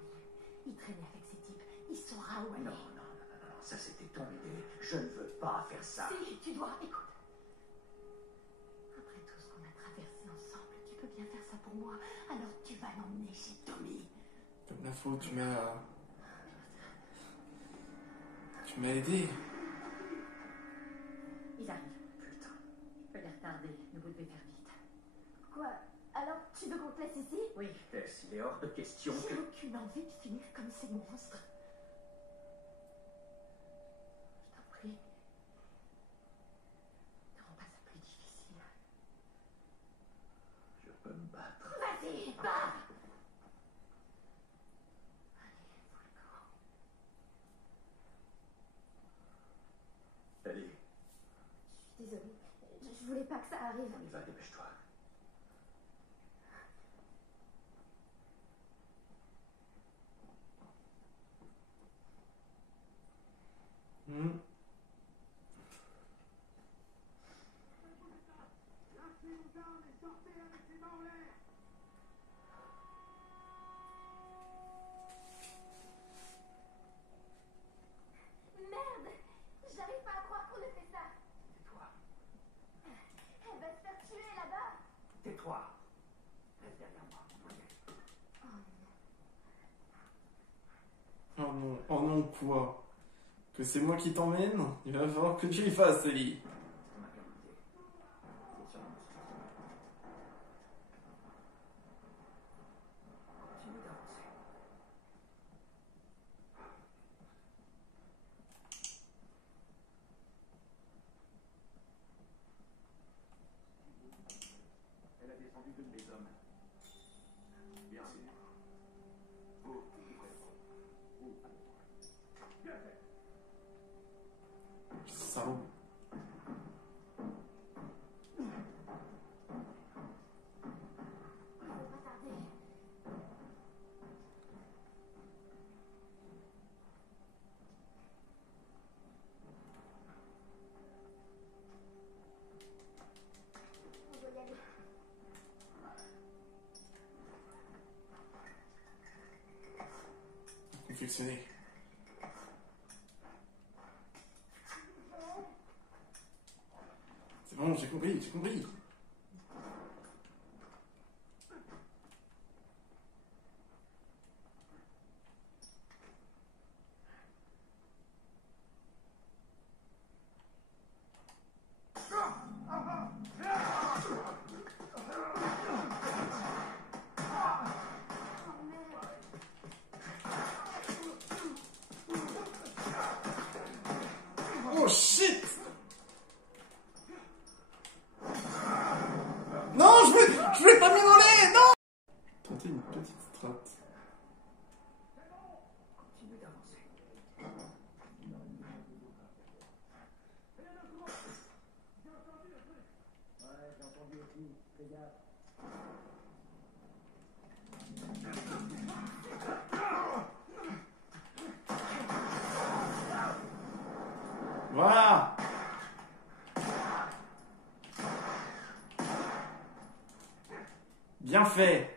Il traînait avec ces types. Il saura où elle Non, est. non, ça c'était ton idée. Je ne veux pas faire ça. Si, tu dois. Écoute. Après tout ce qu'on a traversé ensemble, tu peux bien faire ça pour moi. Alors tu vas l'emmener chez Tommy. Comme la faute, tu m'as aidé. Ils arrivent. Putain. Je peux les retarder, mais vous devez faire vite. Quoi? Alors, tu veux qu'on te laisse ici? Oui. Tess, il est hors de question J'ai que... aucune envie de finir comme ces monstres. Je t'en prie. Ne rends pas ça plus difficile. Je peux me battre. Vas-y, bats! Allez, faut le camp. Allez, Je suis désolée. Je voulais pas que ça arrive. on y va, dépêche-toi. Merde! J'arrive pas à croire qu'on ait fait ça. Tais-toi. Elle va se faire tuer là-bas. Tais-toi. Reste derrière moi, mon Oh non, oh non, quoi? Que c'est moi qui t'emmène? Il va falloir que tu y fasses, Ellie. C'est ma qualité. C'est sûrement suffisant. Continue d'avancer. Elle a descendu 2 de mes hommes. Bien sûr. Vous, vous, bien fait. Salaud. On va pas tarder. On doit y aller. Confectionné. C'est bon, j'ai compris, j'ai compris. Oh shit! Vas-y, fais gaffe. Voilà. Bien fait.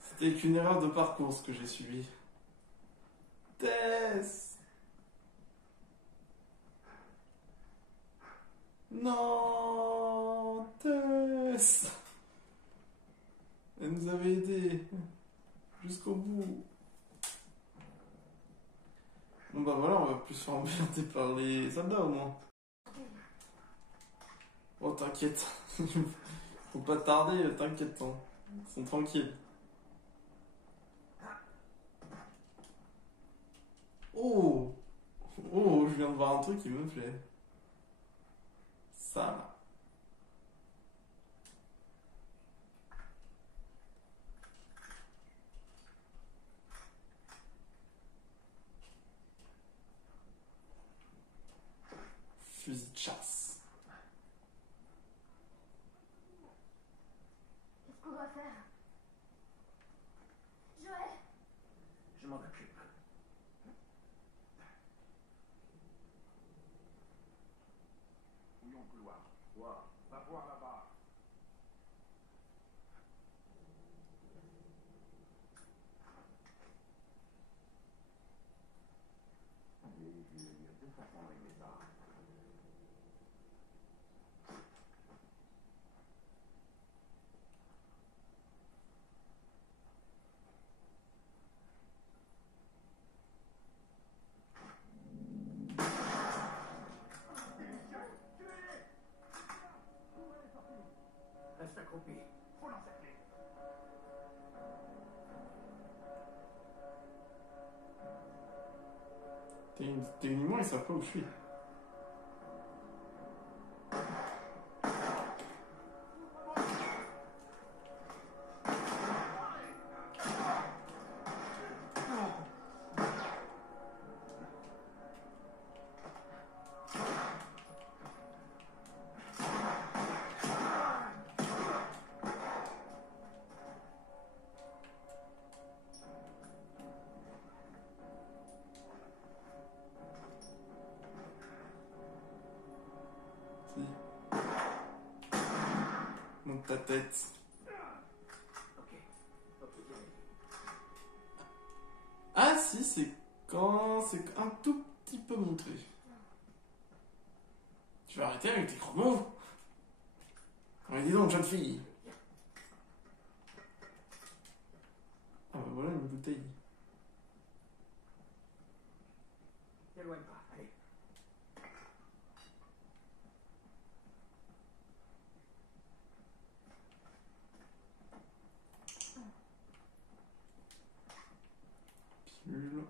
C'était qu'une erreur de parcours ce que j'ai subi. Tess. Non, Tess. Elle nous avait aidés jusqu'au bout. Bon bah voilà, on va plus se faire emmerder par les soldats au moins. Oh t'inquiète, faut pas tarder, t'inquiète, hein. Ils sont tranquilles. Oh, oh, je viens de voir un truc qui me plaît. Ça là. Fusil de chasse. Qu'est-ce qu'on doit faire? Joël! Je m'en occupe. Fouillons le couloir. Toi, va voir là-bas. Il y a deux façons de régler ça. Reste accroupi. Faut l'encercler. Techniquement, ils savent pas où je suis. Monte ta tête. Ok. Ah si, c'est quand c'est un tout petit peu montré. Tu vas arrêter avec tes chronos. Mais dis donc, jeune fille. Ah bah voilà une bouteille. T'éloigne pas, allez. Pilule.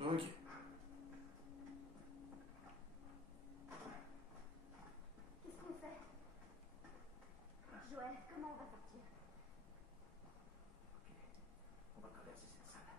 Ok. Qu'est-ce qu'on fait? Joël, comment on va sortir? On va traverser cette salle.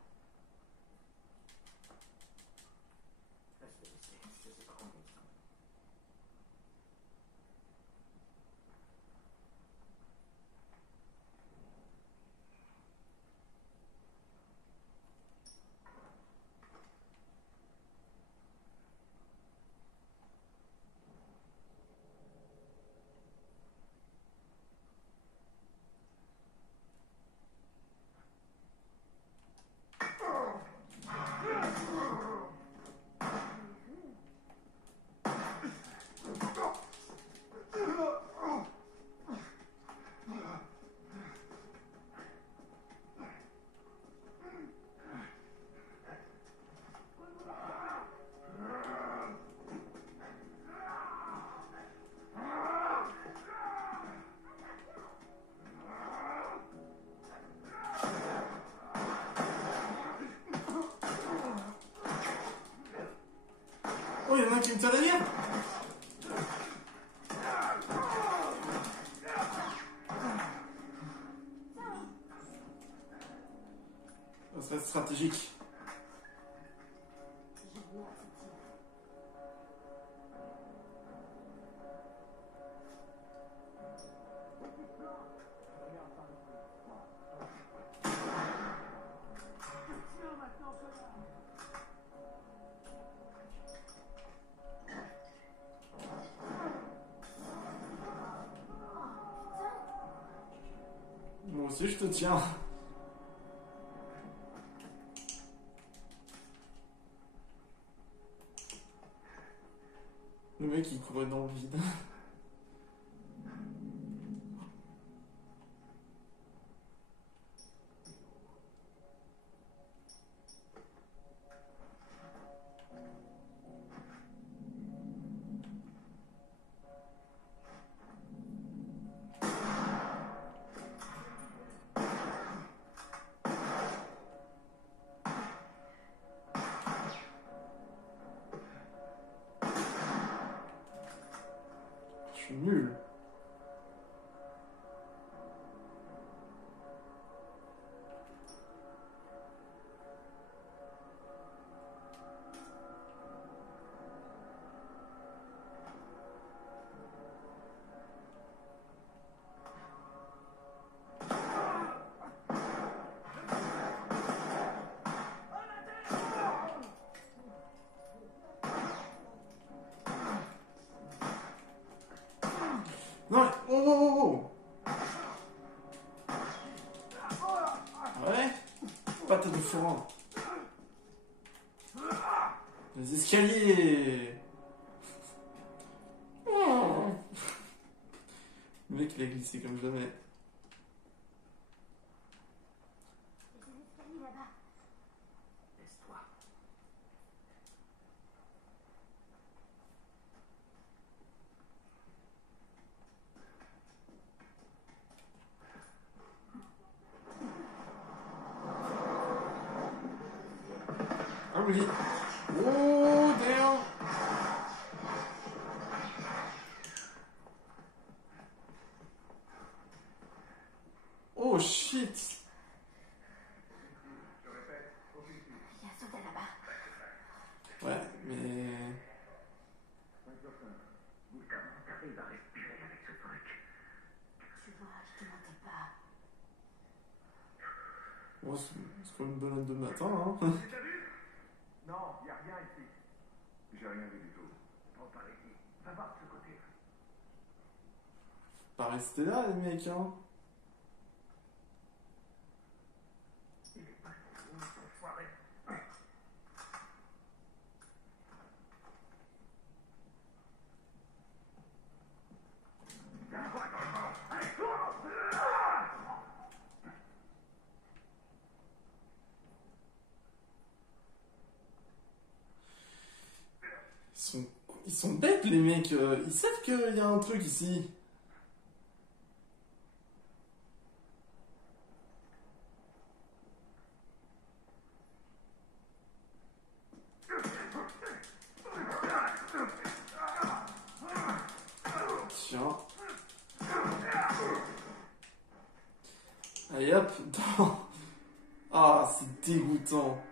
Oh, il y en a un qui me tire derrière. Ça serait stratégique. Moi aussi, je te tiens. Le mec, il courait dans le vide. Je suis nul. Non, oh, oh, oh, oh. Ouais. Patte de forain. Les escaliers. Le mec, il a glissé comme jamais. Il y a des escaliers là-bas. Laisse-toi. Ah oui. Oh, damn. Oh, shit. Je répète, aucune fuite. Il y a un soldat là-bas. Ouais, mais... McPherson, vous comment t'arrives à respirer avec ce truc? Tu vois, je te mentais pas. Bon, c'est comme une bonne de matin, hein. Tu t'as vu? Non, y a rien ici. J'ai rien vu du tout. On par ici. Va voir de ce côté. Pas rester là, les mecs, hein. Il est pas où, ce foiré. Ils sont bêtes, les mecs. Ils savent qu'il y a un truc ici. Tiens. Allez hop. Ah, c'est dégoûtant.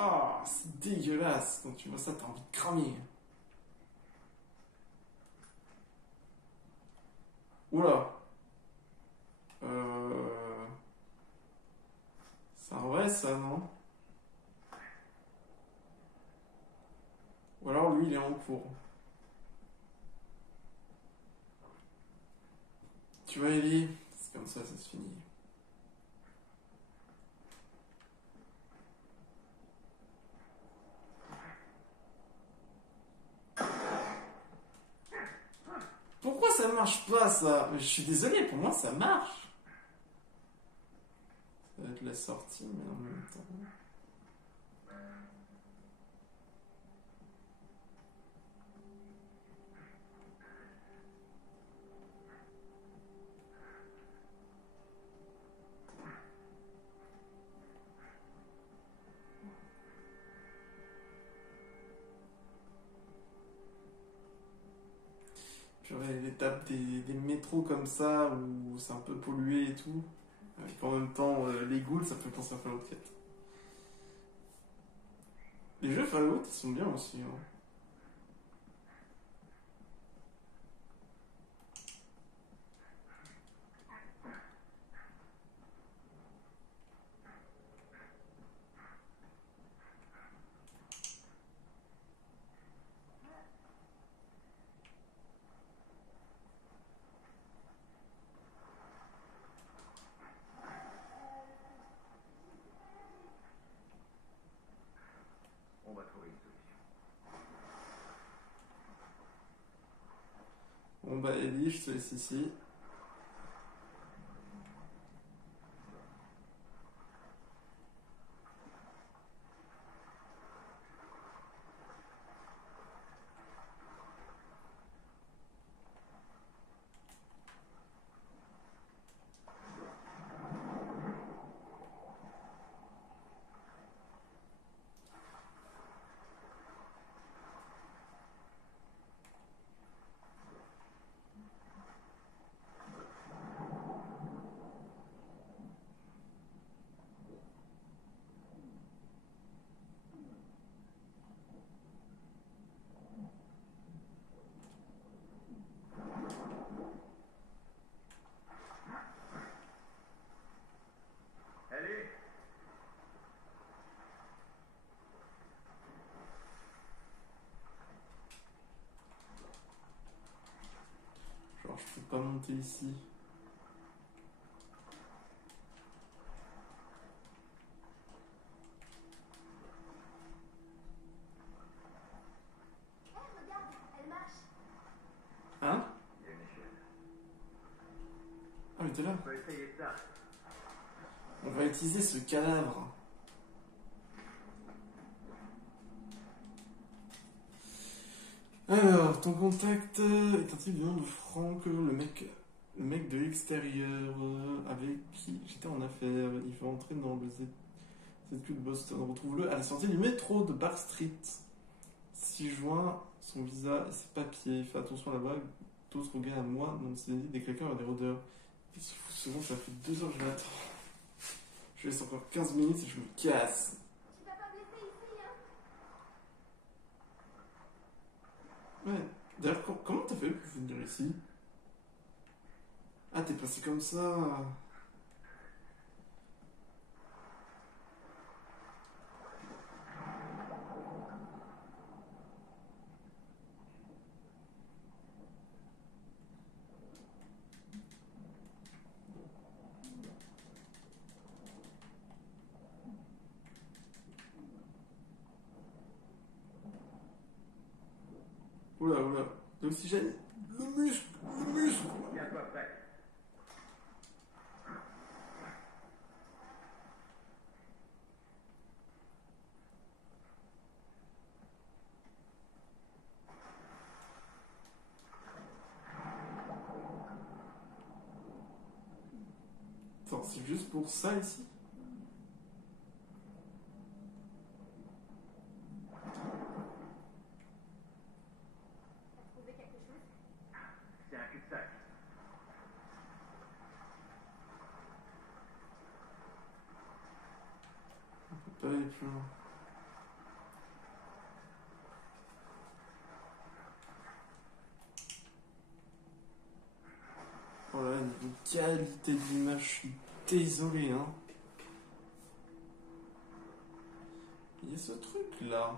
Ah, c'est dégueulasse. Quand tu vois ça, t'as envie de cramer. Oula. C'est un vrai, ça, non? Ou alors, lui, il est en cours. Tu vois, Ellie, c'est comme ça se finit. Pourquoi ça marche pas, ça? Je suis désolé, pour moi, ça marche. Ça va être la sortie, mais en même temps... tapent des métros comme ça, où c'est un peu pollué et tout. Et qu'en même temps, les ghouls, ça fait penser à Fallout 4. Les jeux Fallout, ils sont bien aussi. Hein. On va trouver une solution. Bon bah Ellie, je te laisse ici. Allez! Genre, je peux pas monter ici. Hé, regarde, elle marche. Hein? Il y a une échelle. Ah mais t'es là. On peut essayer ça. On va utiliser ce cadavre. Alors, ton contact est un type du nom de Franck, le mec de l'extérieur avec qui j'étais en affaires. Il fait entrer dans le ZQ de Boston. Retrouve-le à la sortie du métro de Park Street. 6 juin, son visa et ses papiers. Fais attention là-bas. D'autres regards à moi, non c'est dit dès que quelqu'un a des rôdeurs. Il se fout ce bon, ça fait 2 heures que je l'attends. Je laisse encore 15 minutes et je me casse. Tu vas pas blesser ici, hein? Ouais. D'ailleurs, comment t'as fait pour venir ici? Ah, t'es passé comme ça. Oula, oula. L'oxygène. Le muscle. Le muscle. Tiens-toi prêt. Attends, c'est juste pour ça ici? T'as trouvé quelque chose? C'est un cul-de-sac. On peut pas aller plus loin. Oh là là, niveau qualité d'image, je suis désolé, hein. Il y a ce truc là.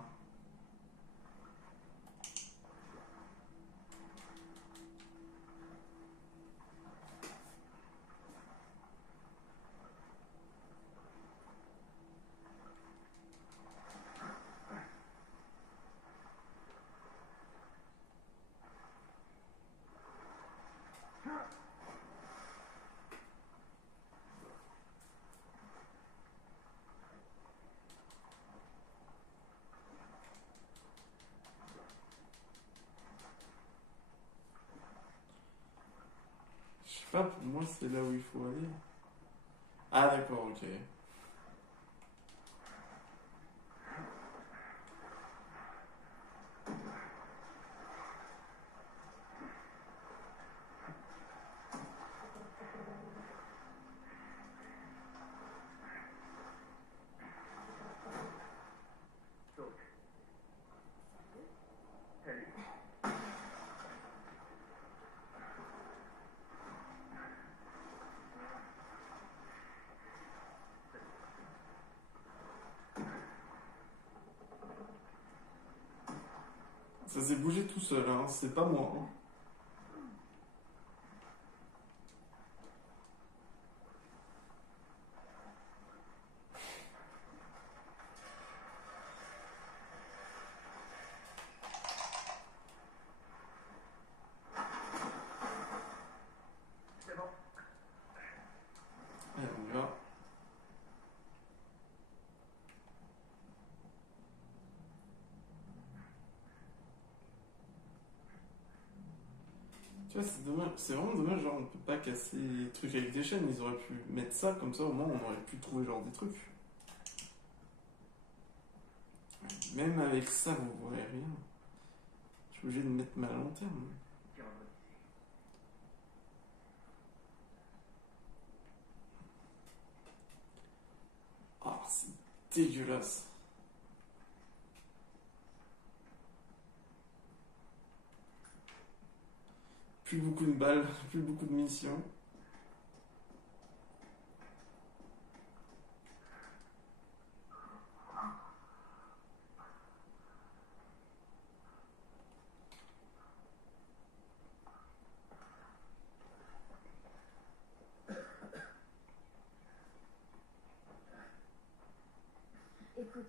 Je sais pas, pour moi c'est là où il faut aller. Ah d'accord, ok. Ça s'est bougé tout seul, hein. C'est pas moi. Hein. C'est bon. Allez, on y va. Tu vois, c'est dommage, c'est vraiment dommage, genre on peut pas casser les trucs avec des chaînes, ils auraient pu mettre ça, comme ça au moins on aurait pu trouver genre des trucs. Même avec ça, vous voyez rien. Je suis obligé de mettre ma lanterne. Tiens, on va ici. Ah, c'est dégueulasse. Plus beaucoup de balles, plus beaucoup de missions. Écoute,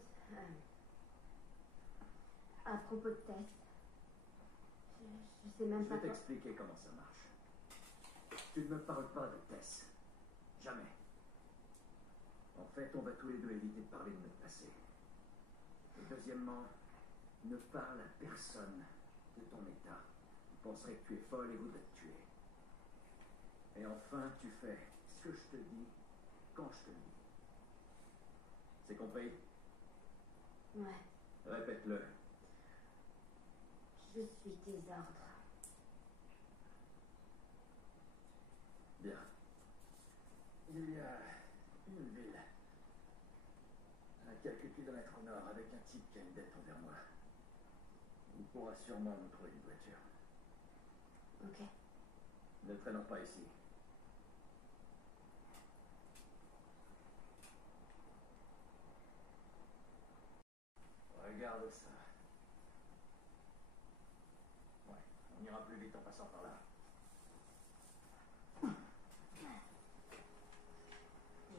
à propos de Tess, je sais même Je pas vais quoi... t'expliquer comment ça marche. Tu ne me parles pas de Tess. Jamais. En fait, on va tous les deux éviter de parler de notre passé. Et deuxièmement, ne parle à personne de ton état. Il penserait que tu es folle et voudrait te tuer. Et enfin, tu fais ce que je te dis quand je te le dis. C'est compris? Ouais, Répète-le. je suis tes ordres. Bien. Il y a une ville à quelques kilomètres au nord avec un type qui a une dette envers moi. Il pourra sûrement nous trouver une voiture. Ok. Ne traînons pas ici. Regarde ça. Ouais, on ira plus vite en passant par là.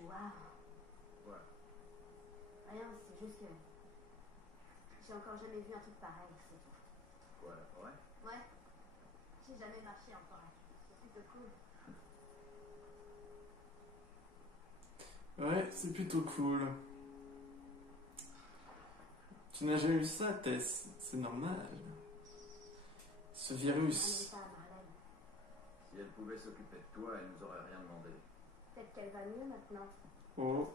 Waouh. Ouais. Rien, c'est juste que... J'ai encore jamais vu un truc pareil, c'est tout. Quoi, la forêt? Ouais. J'ai jamais marché en forêt. C'est plutôt cool. Ouais, c'est plutôt cool. Tu n'as jamais eu ça, Tess. C'est normal. Ce virus. Pas à Marlène. Si elle pouvait s'occuper de toi, elle nous aurait rien demandé. Peut-être qu'elle va mieux maintenant. Oh.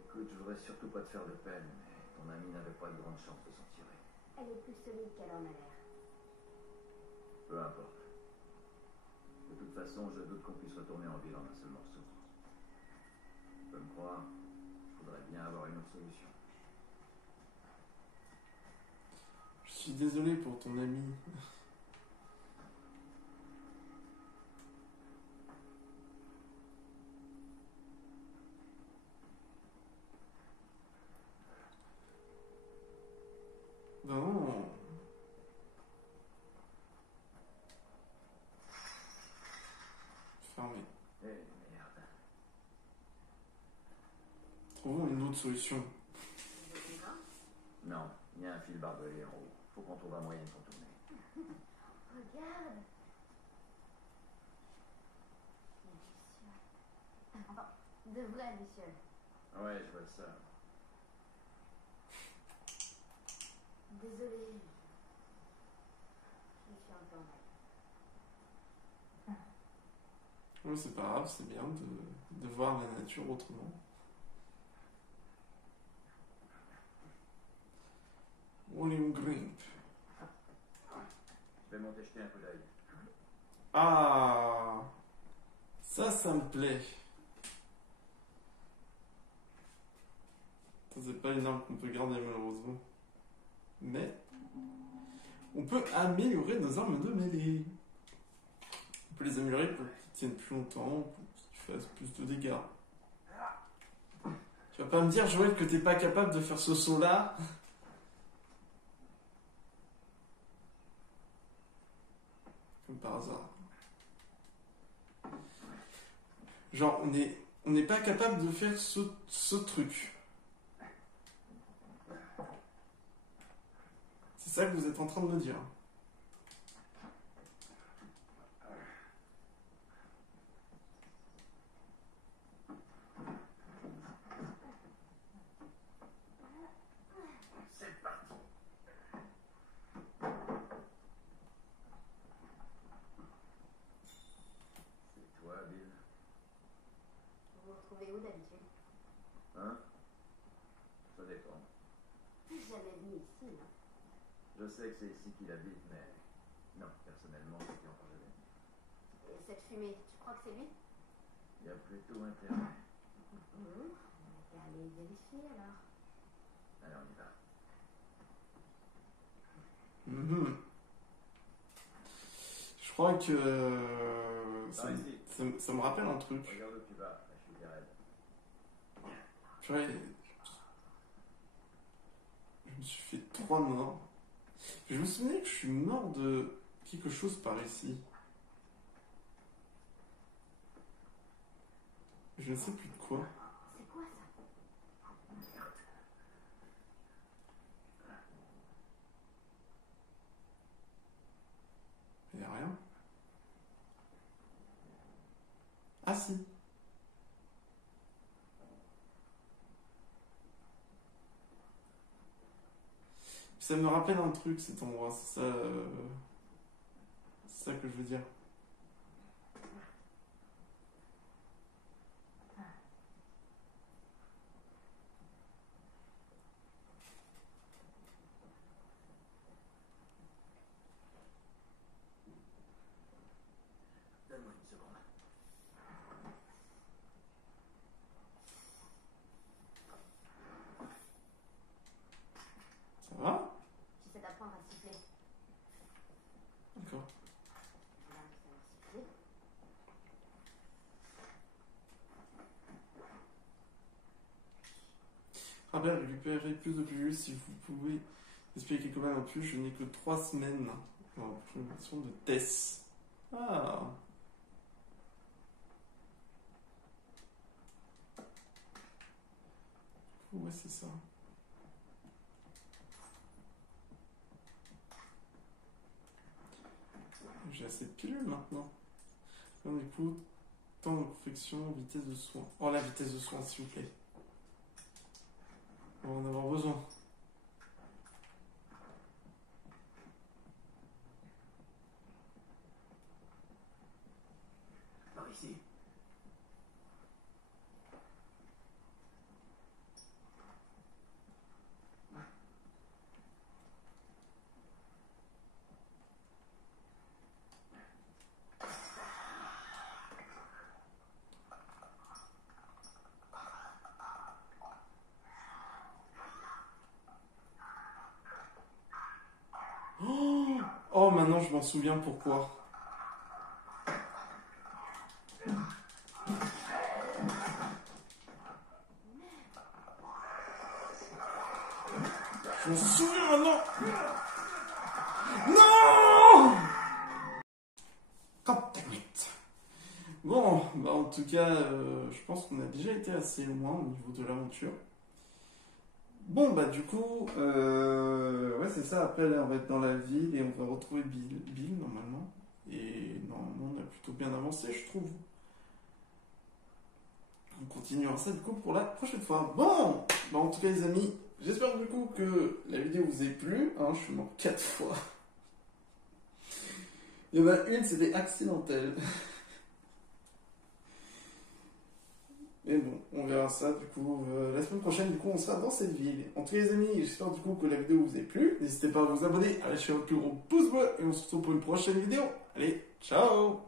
Écoute, je voudrais surtout pas te faire de peine, mais ton ami n'avait pas de grande chance de s'en tirer. Elle est plus solide qu'elle en a l'air. Peu importe. De toute façon, je doute qu'on puisse retourner en ville en un seul morceau. Tu peux me croire, je voudrais bien avoir une autre solution. Je suis désolé pour ton ami. Non. Fermé. Eh merde. Trouvons une autre solution. Non, il y a un fil barbelé en haut. Faut qu'on trouve un moyen de contourner. Regarde. Enfin, de vrai, monsieur. Ouais, je vois ça. Désolée. Je suis un peu en mal. Oui, c'est pas grave, c'est bien de voir la nature autrement. On est au grimpe. Je vais monter jeter un coup d'œil. Ah, ça me plaît. Ça, c'est pas une arme qu'on peut garder malheureusement. Mais on peut améliorer nos armes de mêlée. On peut les améliorer pour qu'ils tiennent plus longtemps, pour qu'ils fassent plus de dégâts. Tu vas pas me dire, Joël, que t'es pas capable de faire ce saut-là? Comme par hasard. Genre, on n'est pas capable de faire ce truc. C'est ça que vous êtes en train de me dire. C'est parti. C'est toi, Bill. Vous vous retrouvez où d'habitude? Hein? Ça dépend. Je suis jamais venu ici, non? Je sais que c'est ici qu'il habite, mais non, personnellement, c'est qui encore jamais. Et cette fumée, tu crois que c'est lui? Il y a plutôt intérêt. On va aller vérifier alors. Allez, on y va. Mhm. Je crois que ça me rappelle un truc. Regarde où tu vas, la chute est raide. Purée. Je me suis fait 3 morts. Je me souvenais que je suis mort de quelque chose par ici. Je ne sais plus de quoi. C'est quoi ça? Il n'y a rien. Ah si. Ça me rappelle un truc cet endroit, c'est ça que je veux dire. Donne-moi une seconde. Ça va? J'essaie d'apprendre à siffler. D'accord. Je vais savoir siffler. Rappel, récupérer plus de plus si vous pouvez expliquer quelques balles en plus. Je n'ai que 3 semaines en progression de Tess. Ah. Ouais, c'est ça. J'ai assez de pilules maintenant. On écoute temps de confection, vitesse de soin. Oh, la vitesse de soin, s'il vous plaît. On va en avoir besoin. Par ici. Oh, maintenant je m'en souviens pourquoi. Je m'en souviens maintenant. Non! God damn it. Bon, bah en tout cas, je pense qu'on a déjà été assez loin au niveau de l'aventure. Bon, bah du coup, ouais, c'est ça. Après, là, on va être dans la ville et on va retrouver Bill normalement. Et normalement, on a plutôt bien avancé, je trouve. On continuera ça du coup pour la prochaine fois. Bon, bah en tout cas, les amis, j'espère du coup que la vidéo vous ait plu. Hein, je suis mort 4 fois. Il y en a une, c'était accidentel. Mais bon, on verra ça du coup la semaine prochaine. Du coup, on sera dans cette ville. En tout cas, les amis, j'espère du coup que la vidéo vous ait plu. N'hésitez pas à vous abonner, à lâcher un plus gros pouce bleu et on se retrouve pour une prochaine vidéo. Allez, ciao!